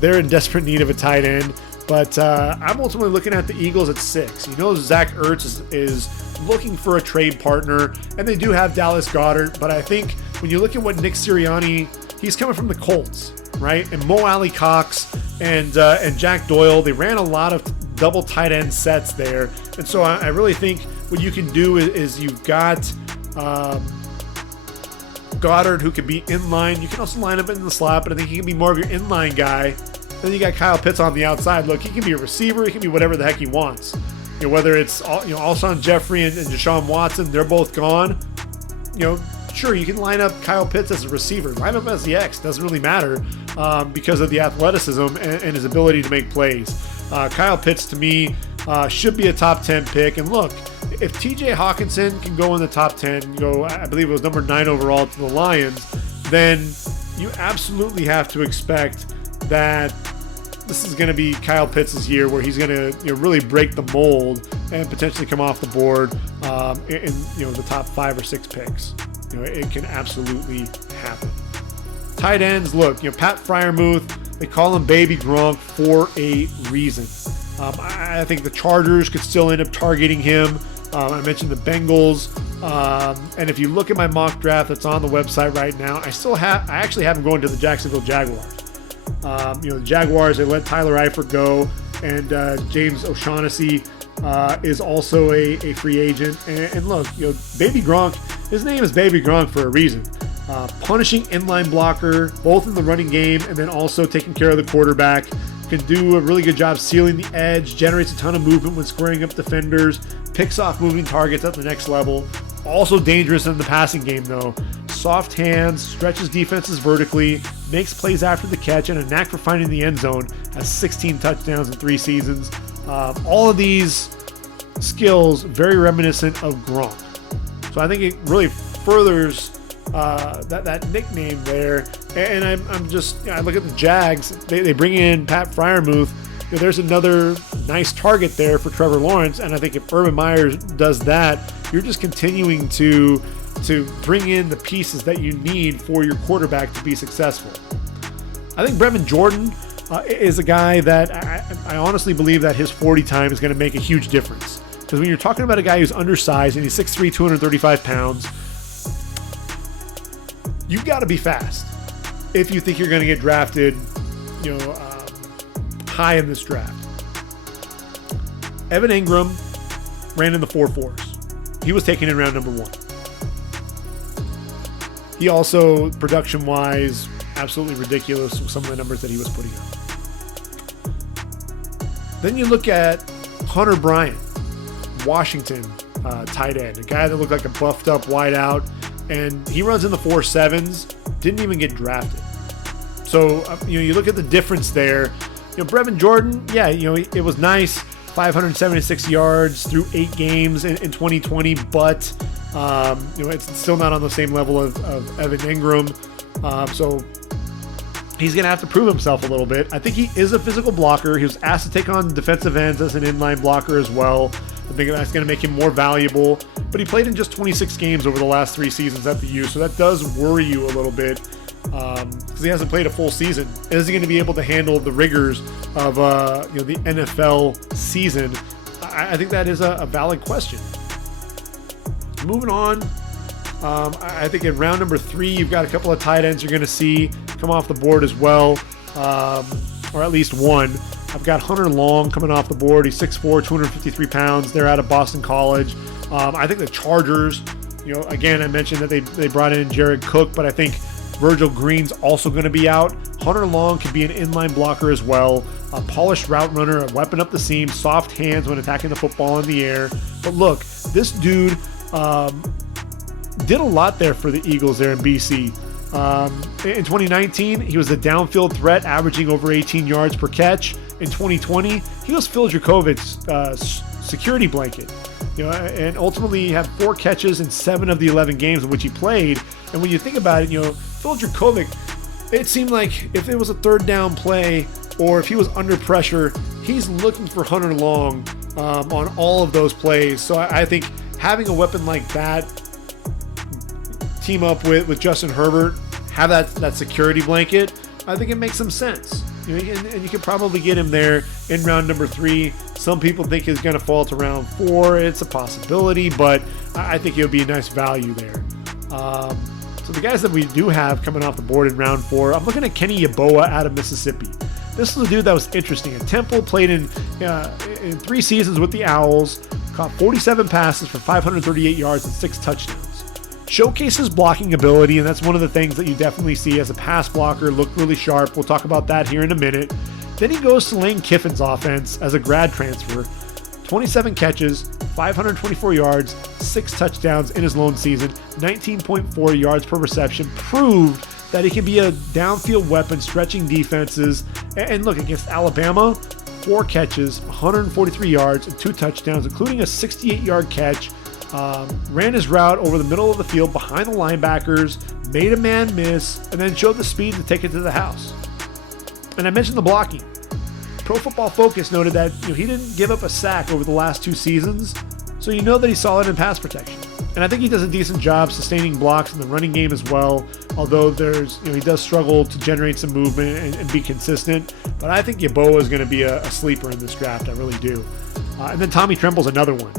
They're in desperate need of a tight end. But I'm ultimately looking at the Eagles at 6. Zach Ertz is looking for a trade partner, and they do have Dallas Goedert. But I think when you look at what Nick Sirianni, he's coming from the Colts, right? And Mo Alley Cox and Jack Doyle, they ran a lot of double tight end sets there. And so I really think what you can do is you've got Goddard, who can be inline. You can also line up in the slot, but I think he can be more of your inline guy. Then you got Kyle Pitts on the outside. Look, he can be a receiver. He can be whatever the heck he wants. Whether it's Alshon Jeffrey and Deshaun Watson, they're both gone. Sure, you can line up Kyle Pitts as a receiver. Line up as the X. Doesn't really matter because of the athleticism and his ability to make plays. Kyle Pitts, to me, should be a top 10 pick. And look, if TJ Hawkinson can go in the top 10, I believe it was number 9 overall to the Lions, then you absolutely have to expect that this is going to be Kyle Pitts' year where he's going to really break the mold and potentially come off the board in the top 5 or 6 picks. It can absolutely happen. Tight ends, look, Pat Freiermuth, they call him Baby Gronk for a reason. I think the Chargers could still end up targeting him. I mentioned the Bengals, and if you look at my mock draft that's on the website right now, I actually have him going to the Jacksonville Jaguars. The Jaguars, they let Tyler Eifert go, and James O'Shaughnessy is also a free agent. And look, Baby Gronk, his name is Baby Gronk for a reason. Punishing inline blocker, both in the running game and then also taking care of the quarterback. Can do a really good job sealing the edge, generates a ton of movement when squaring up defenders, picks off moving targets at the next level. Also dangerous in the passing game though. Soft hands, stretches defenses vertically, makes plays after the catch, and a knack for finding the end zone. Has 16 touchdowns in 3 seasons. All of these skills very reminiscent of Gronk. So I think it really furthers that nickname there. And I look at the Jags. They bring in Pat Freiermuth. There's another nice target there for Trevor Lawrence. And I think if Urban Meyer does that, you're just continuing to bring in the pieces that you need for your quarterback to be successful. I think Brevin Jordan is a guy that I honestly believe that his 40 time is going to make a huge difference. Because when you're talking about a guy who's undersized and he's 6'3", 235 pounds, you've got to be fast if you think you're going to get drafted, high in this draft. Evan Ingram ran in the 4.4s. He was taken in round number 1. He also, production-wise, absolutely ridiculous with some of the numbers that he was putting up. Then you look at Hunter Bryant, Washington tight end, a guy that looked like a buffed-up wideout. and he runs in the 4.7s, didn't even get drafted. So, you look at the difference there. Brevin Jordan, yeah, it was nice. 576 yards through 8 games in 2020, but, it's still not on the same level of Evan Ingram. So he's going to have to prove himself a little bit. I think he is a physical blocker. He was asked to take on defensive ends as an inline blocker as well. I think that's going to make him more valuable. But he played in just 26 games over the last 3 seasons at the U, so that does worry you a little bit because he hasn't played a full season. Is he going to be able to handle the rigors of the NFL season? I think that is a valid question. Moving on, I think in round number 3, you've got a couple of tight ends you're going to see come off the board as well, or at least one. I've got Hunter Long coming off the board. He's 6'4", 253 pounds. They're out of Boston College. I think the Chargers, again, I mentioned that they brought in Jared Cook, but I think Virgil Green's also going to be out. Hunter Long could be an inline blocker as well. A polished route runner, a weapon up the seam, soft hands when attacking the football in the air. But look, this dude did a lot there for the Eagles there in BC. In 2019, he was a downfield threat, averaging over 18 yards per catch. In 2020, he was Phil Dracovich's security blanket. And ultimately he had 4 catches in 7 of the 11 games in which he played. And when you think about it, Phil Dracovic, it seemed like if it was a third down play or if he was under pressure, he's looking for Hunter Long on all of those plays. So I think having a weapon like that, team up with Justin Herbert, have that security blanket, I think it makes some sense. And you can probably get him there in round number 3. Some people think he's going to fall to round 4. It's a possibility, but I think it'll be a nice value there. So the guys that we do have coming off the board in round 4, I'm looking at Kenny Yeboah out of Mississippi. This is a dude that was interesting. At Temple, played in 3 seasons with the Owls, caught 47 passes for 538 yards and 6 touchdowns. Showcases blocking ability, and that's one of the things that you definitely see as a pass blocker. Looked really sharp. We'll talk about that here in a minute. Then he goes to Lane Kiffin's offense as a grad transfer. 27 catches, 524 yards, 6 touchdowns in his lone season, 19.4 yards per reception. Proved that he can be a downfield weapon stretching defenses. And look, against Alabama, 4 catches, 143 yards, and 2 touchdowns, including a 68-yard catch. Ran his route over the middle of the field behind the linebackers, made a man miss, and then showed the speed to take it to the house. And I mentioned the blocking. Pro Football Focus noted that he didn't give up a sack over the last 2 seasons, so that he's solid in pass protection. And I think he does a decent job sustaining blocks in the running game as well, although he does struggle to generate some movement and be consistent. But I think Yeboah is going to be a sleeper in this draft. I really do. And then Tommy Tremble's another one.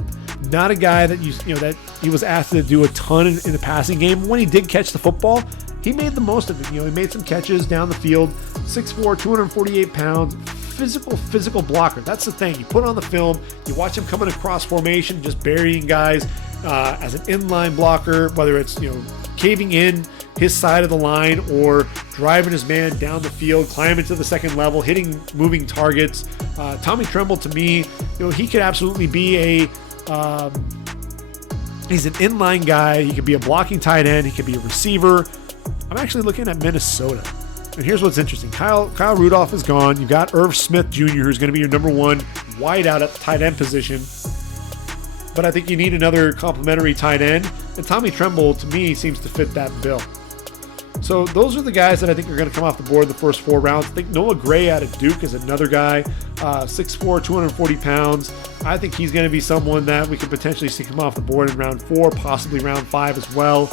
Not a guy that that he was asked to do a ton in the passing game. When he did catch the football, he made the most of it. He made some catches down the field. 6'4", 248 pounds, physical blocker. That's the thing. You put on the film, you watch him coming across formation, just burying guys as an inline blocker, whether it's caving in his side of the line or driving his man down the field, climbing to the second level, hitting moving targets. Tommy Tremble, to me, he could absolutely be he's an inline guy. He could be a blocking tight end. He could be a receiver. I'm actually looking at Minnesota. And here's what's interesting. Kyle Rudolph is gone. You've got Irv Smith Jr., who's going to be your number 1 wideout at the tight end position. But I think you need another complimentary tight end. And Tommy Tremble, to me, seems to fit that bill. So those are the guys that I think are going to come off the board in the first 4 rounds. I think Noah Gray out of Duke is another guy, 6'4", 240 pounds. I think he's going to be someone that we could potentially see come off the board in round 4, possibly round 5 as well.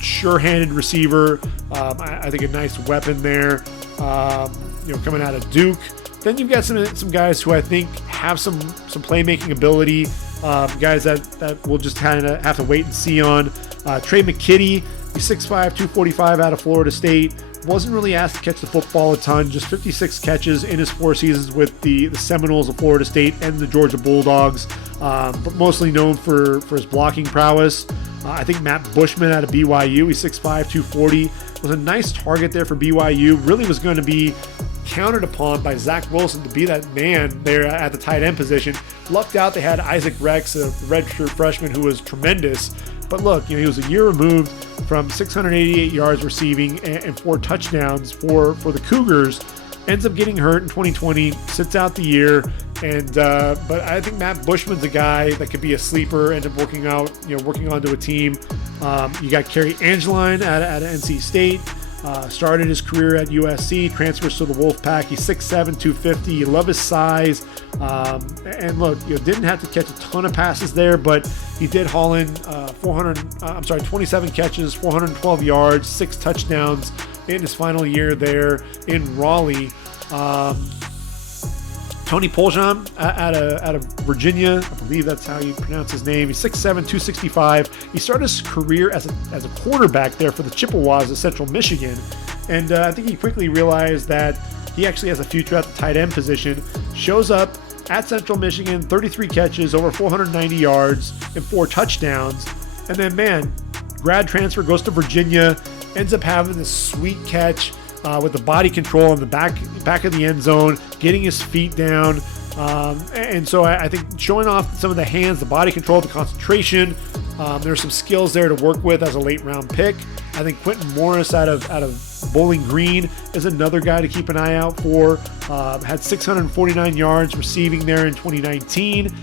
Sure-handed receiver. I think a nice weapon there, coming out of Duke. Then you've got some guys who I think have some playmaking ability, guys that we'll just kind of have to wait and see on. Trey McKitty, he's 6'5", 245 out of Florida State. Wasn't really asked to catch the football a ton, just 56 catches in his 4 seasons with the Seminoles of Florida State and the Georgia Bulldogs, but mostly known for his blocking prowess. I think Matt Bushman out of BYU, he's 6'5", 240, was a nice target there for BYU. Really was going to be counted upon by Zach Wilson to be that man there at the tight end position. Lucked out they had Isaac Rex, a redshirt freshman who was tremendous. But look, he was a year removed from 688 yards receiving and 4 touchdowns for the Cougars. Ends up getting hurt in 2020, sits out the year, and but I think Matt Bushman's a guy that could be a sleeper, end up working onto a team. You got Kerry Angeline at NC State. Started his career at USC, transfers to the Wolfpack. He's 6'7", 250. You love his size. And look, didn't have to catch a ton of passes there, but he did haul in 27 catches, 412 yards, 6 touchdowns in his final year there in Raleigh. Tony Poljan out of Virginia, I believe that's how you pronounce his name. He's 6'7", 265. He started his career as a quarterback there for the Chippewas of Central Michigan. And I think he quickly realized that he actually has a future at the tight end position. Shows up at Central Michigan, 33 catches, over 490 yards, and 4 touchdowns. And then, grad transfer, goes to Virginia, ends up having this sweet catch with the body control in the back of the end zone, getting his feet down. And so I think showing off some of the hands, the body control, the concentration, there's some skills there to work with as a late round pick. I think Quentin Morris out of Bowling Green is another guy to keep an eye out for. Had 649 yards receiving there in 2019.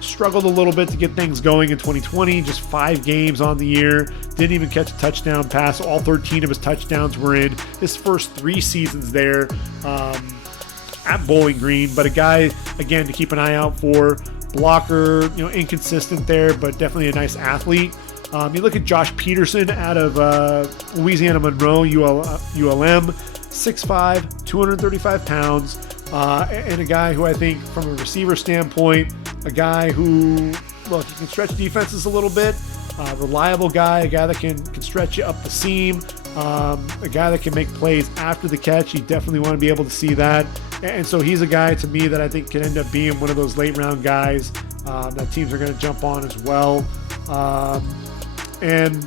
Struggled a little bit to get things going in 2020, just 5 games on the year. Didn't even catch a touchdown pass. All 13 of his touchdowns were in his first 3 seasons there at Bowling Green. But a guy, again, to keep an eye out for. Blocker, inconsistent there, but definitely a nice athlete. You look at Josh Peterson out of Louisiana Monroe, ULM, 6'5", 235 pounds, and a guy who I think from a receiver standpoint, a guy who, look, he can stretch defenses a little bit, reliable guy, a guy that can stretch you up the seam, a guy that can make plays after the catch. You definitely want to be able to see that. And so he's a guy to me that I think can end up being one of those late round guys that teams are going to jump on as well. And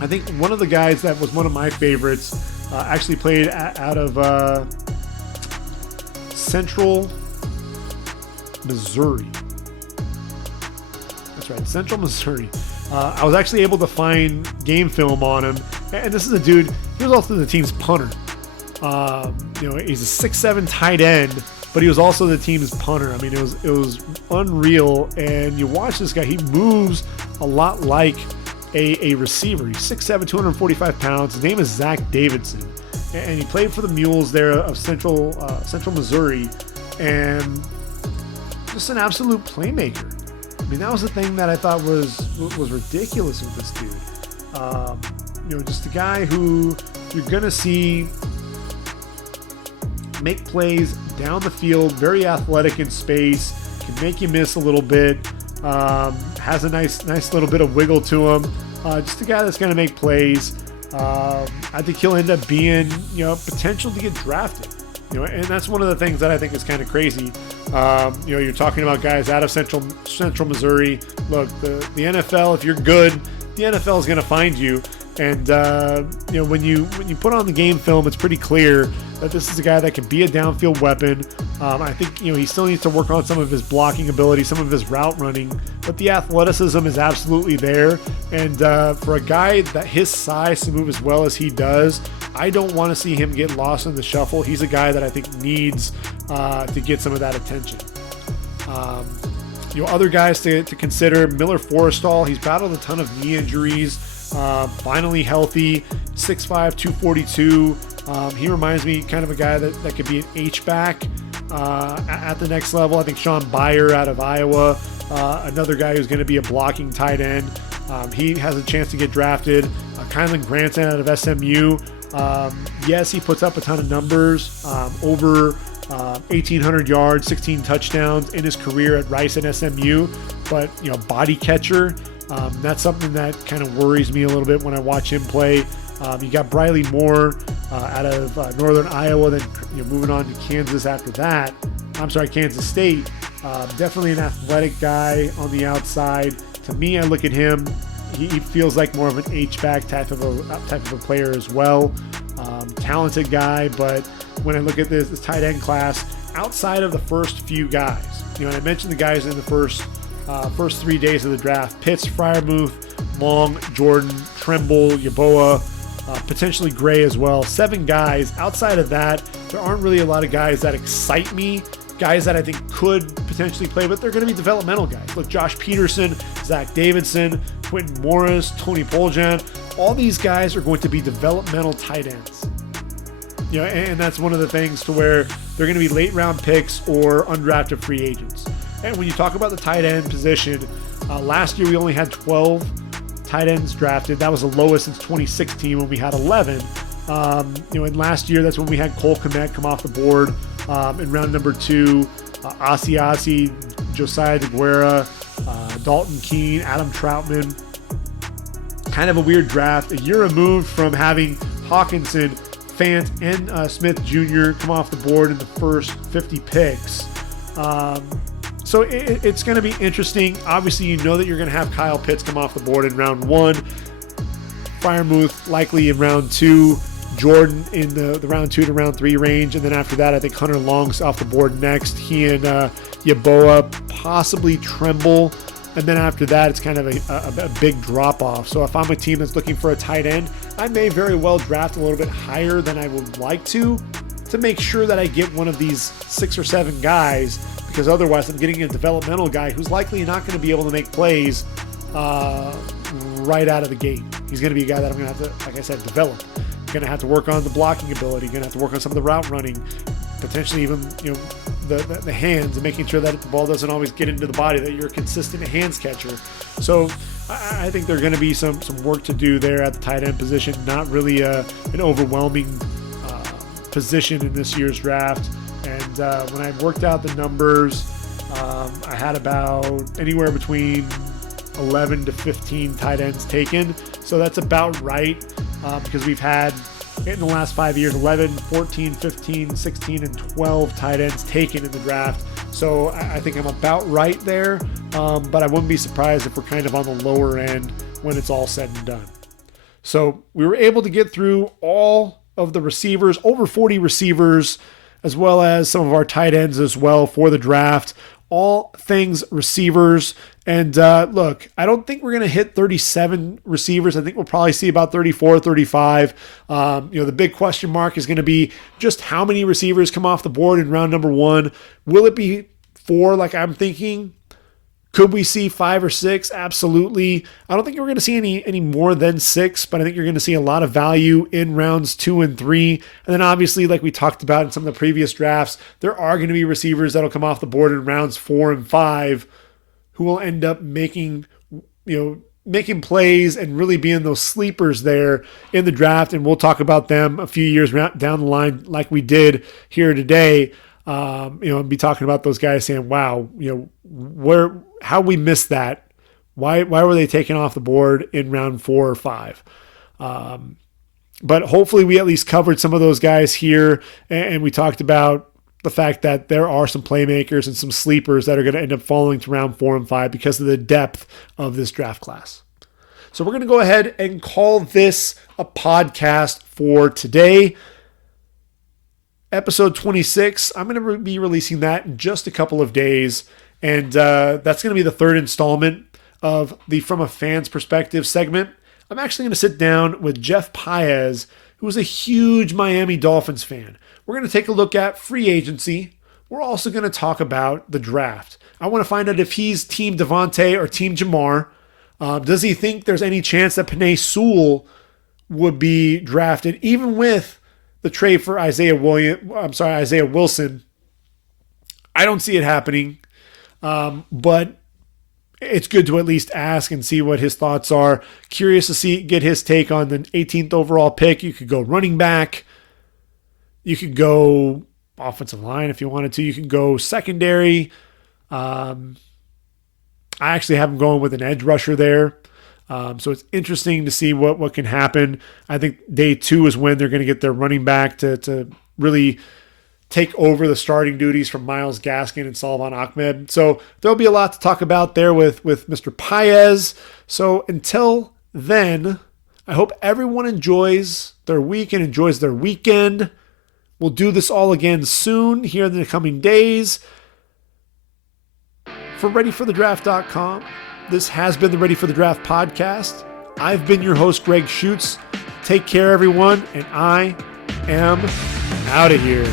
I think one of the guys that was one of my favorites actually played out of Central Missouri. That's right, Central Missouri. I was actually able to find game film on him. And this is a dude, he was also the team's punter. He's a 6'7" tight end, but he was also the team's punter. I mean, it was unreal. And you watch this guy, he moves a lot like a receiver. He's 6'7", 245 pounds. His name is Zach Davidson. And he played for the Mules there of Central Missouri. And just an absolute playmaker. I mean, that was the thing that I thought was ridiculous with this dude. Just a guy who you're going to see make plays down the field, very athletic in space, can make you miss a little bit, has a nice little bit of wiggle to him. Just a guy that's going to make plays. I think he'll end up being, potential to get drafted. And that's one of the things that I think is kind of crazy. You're talking about guys out of Central Missouri. Look, the NFL, if you're good, the NFL is going to find you. And when you put on the game film, it's pretty clear that this is a guy that can be a downfield weapon. I think he still needs to work on some of his blocking ability, some of his route running, but the athleticism is absolutely there. And for a guy that his size to move as well as he does, I don't want to see him get lost in the shuffle. He's a guy that I think needs to get some of that attention. Other guys to consider: Miller Forrestall. He's battled a ton of knee injuries. Finally healthy, 6'5", 242. He reminds me kind of a guy that could be an H-back at the next level. I think Sean Beyer out of Iowa, another guy who's going to be a blocking tight end. He has a chance to get drafted. Kylan Granson out of SMU. Yes, he puts up a ton of numbers, over 1,800 yards, 16 touchdowns in his career at Rice and SMU, but body catcher. That's something that kind of worries me a little bit when I watch him play. You got Briley Moore out of Northern Iowa, then moving on to Kansas after that. Kansas State. Definitely an athletic guy on the outside. To me, I look at him. He feels like more of an H-back type of a player as well. Talented guy, but when I look at this tight end class, outside of the first few guys, and I mentioned the guys in the first first 3 days of the draft. Pitts, Freiermuth, Long, Jordan, Tremble, Yeboah, potentially Gray as well. 7 guys. Outside of that, there aren't really a lot of guys that excite me. Guys that I think could potentially play, but they're going to be developmental guys. Look, Josh Peterson, Zach Davidson, Quentin Morris, Tony Poljan. All these guys are going to be developmental tight ends. You know, and that's one of the things to where they're going to be late round picks or undrafted free agents. And when you talk about the tight end position, last year we only had 12 tight ends drafted. That was the lowest since 2016 when we had 11. And last year that's when we had Cole Kmet come off the board in round number 2. Asiasi, Josiah DeGuara, Dalton Keene, Adam Troutman. Kind of a weird draft. A year removed from having Hawkinson, Fant, and Smith Jr. come off the board in the first 50 picks. So it's going to be interesting. Obviously, you know that you're going to have Kyle Pitts come off the board in round 1. Freiermuth likely in round 2. Jordan in the round 2 to round 3 range. And then after that, I think Hunter Long's off the board next. He and Yeboah, possibly Tremble. And then after that, it's kind of a big drop-off. So if I'm a team that's looking for a tight end, I may very well draft a little bit higher than I would like to make sure that I get one of these 6 or 7 guys, because otherwise I'm getting a developmental guy who's likely not going to be able to make plays right out of the gate. He's going to be a guy that I'm going to have to, like I said, develop. Going to have to work on the blocking ability. Going to have to work on some of the route running, potentially even the hands, and making sure that the ball doesn't always get into the body, that you're a consistent hands catcher. So I think there's going to be some work to do there at the tight end position. Not really an overwhelming position in this year's draft. And when I worked out the numbers, I had about anywhere between 11 to 15 tight ends taken. So that's about right, because we've had in the last 5 years 11, 14, 15, 16, and 12 tight ends taken in the draft. So I think I'm about right there, but I wouldn't be surprised if we're kind of on the lower end when it's all said and done. So we were able to get through all of the receivers, over 40 receivers, as well as some of our tight ends as well for the draft. All things receivers. And look, I don't think we're going to hit 37 receivers. I think we'll probably see about 34, 35. The big question mark is going to be just how many receivers come off the board in round number 1. Will it be 4 like I'm thinking? Could we see 5 or 6? Absolutely. I don't think we're going to see any more than 6, but I think you're going to see a lot of value in rounds 2 and 3. And then obviously, like we talked about in some of the previous drafts, there are going to be receivers that'll come off the board in rounds 4 and 5 who will end up making plays and really being those sleepers there in the draft. And we'll talk about them a few years down the line like we did here today. And be talking about those guys saying, wow, how we missed that. Why were they taken off the board in round 4 or 5? But hopefully we at least covered some of those guys here. And we talked about the fact that there are some playmakers and some sleepers that are going to end up falling to round 4 and 5 because of the depth of this draft class. So we're going to go ahead and call this a podcast for today. Episode 26, I'm going to be releasing that in just a couple of days. And that's going to be the 3rd installment of the From a Fan's Perspective segment. I'm actually going to sit down with Jeff Paez, who is a huge Miami Dolphins fan. We're going to take a look at free agency. We're also going to talk about the draft. I want to find out if he's Team DeVonta or Team Jamar. Does he think there's any chance that Penei Sewell would be drafted, even with the trade for Isaiah Wilson? I don't see it happening, but it's good to at least ask and see what his thoughts are. Curious to get his take on the 18th overall pick. You could go running back. You could go offensive line if you wanted to. You can go secondary. I actually have him going with an edge rusher there. So it's interesting to see what can happen. I think day 2 is when they're going to get their running back to really take over the starting duties from Myles Gaskin and Sullivan Ahmed. So there'll be a lot to talk about there with Mr. Paez. So until then, I hope everyone enjoys their week and enjoys their weekend. We'll do this all again soon here in the coming days. For ReadyForTheDraft.com, this has been the Ready for the Draft podcast. I've been your host, Gregg Schutze. Take care, everyone, and I am out of here.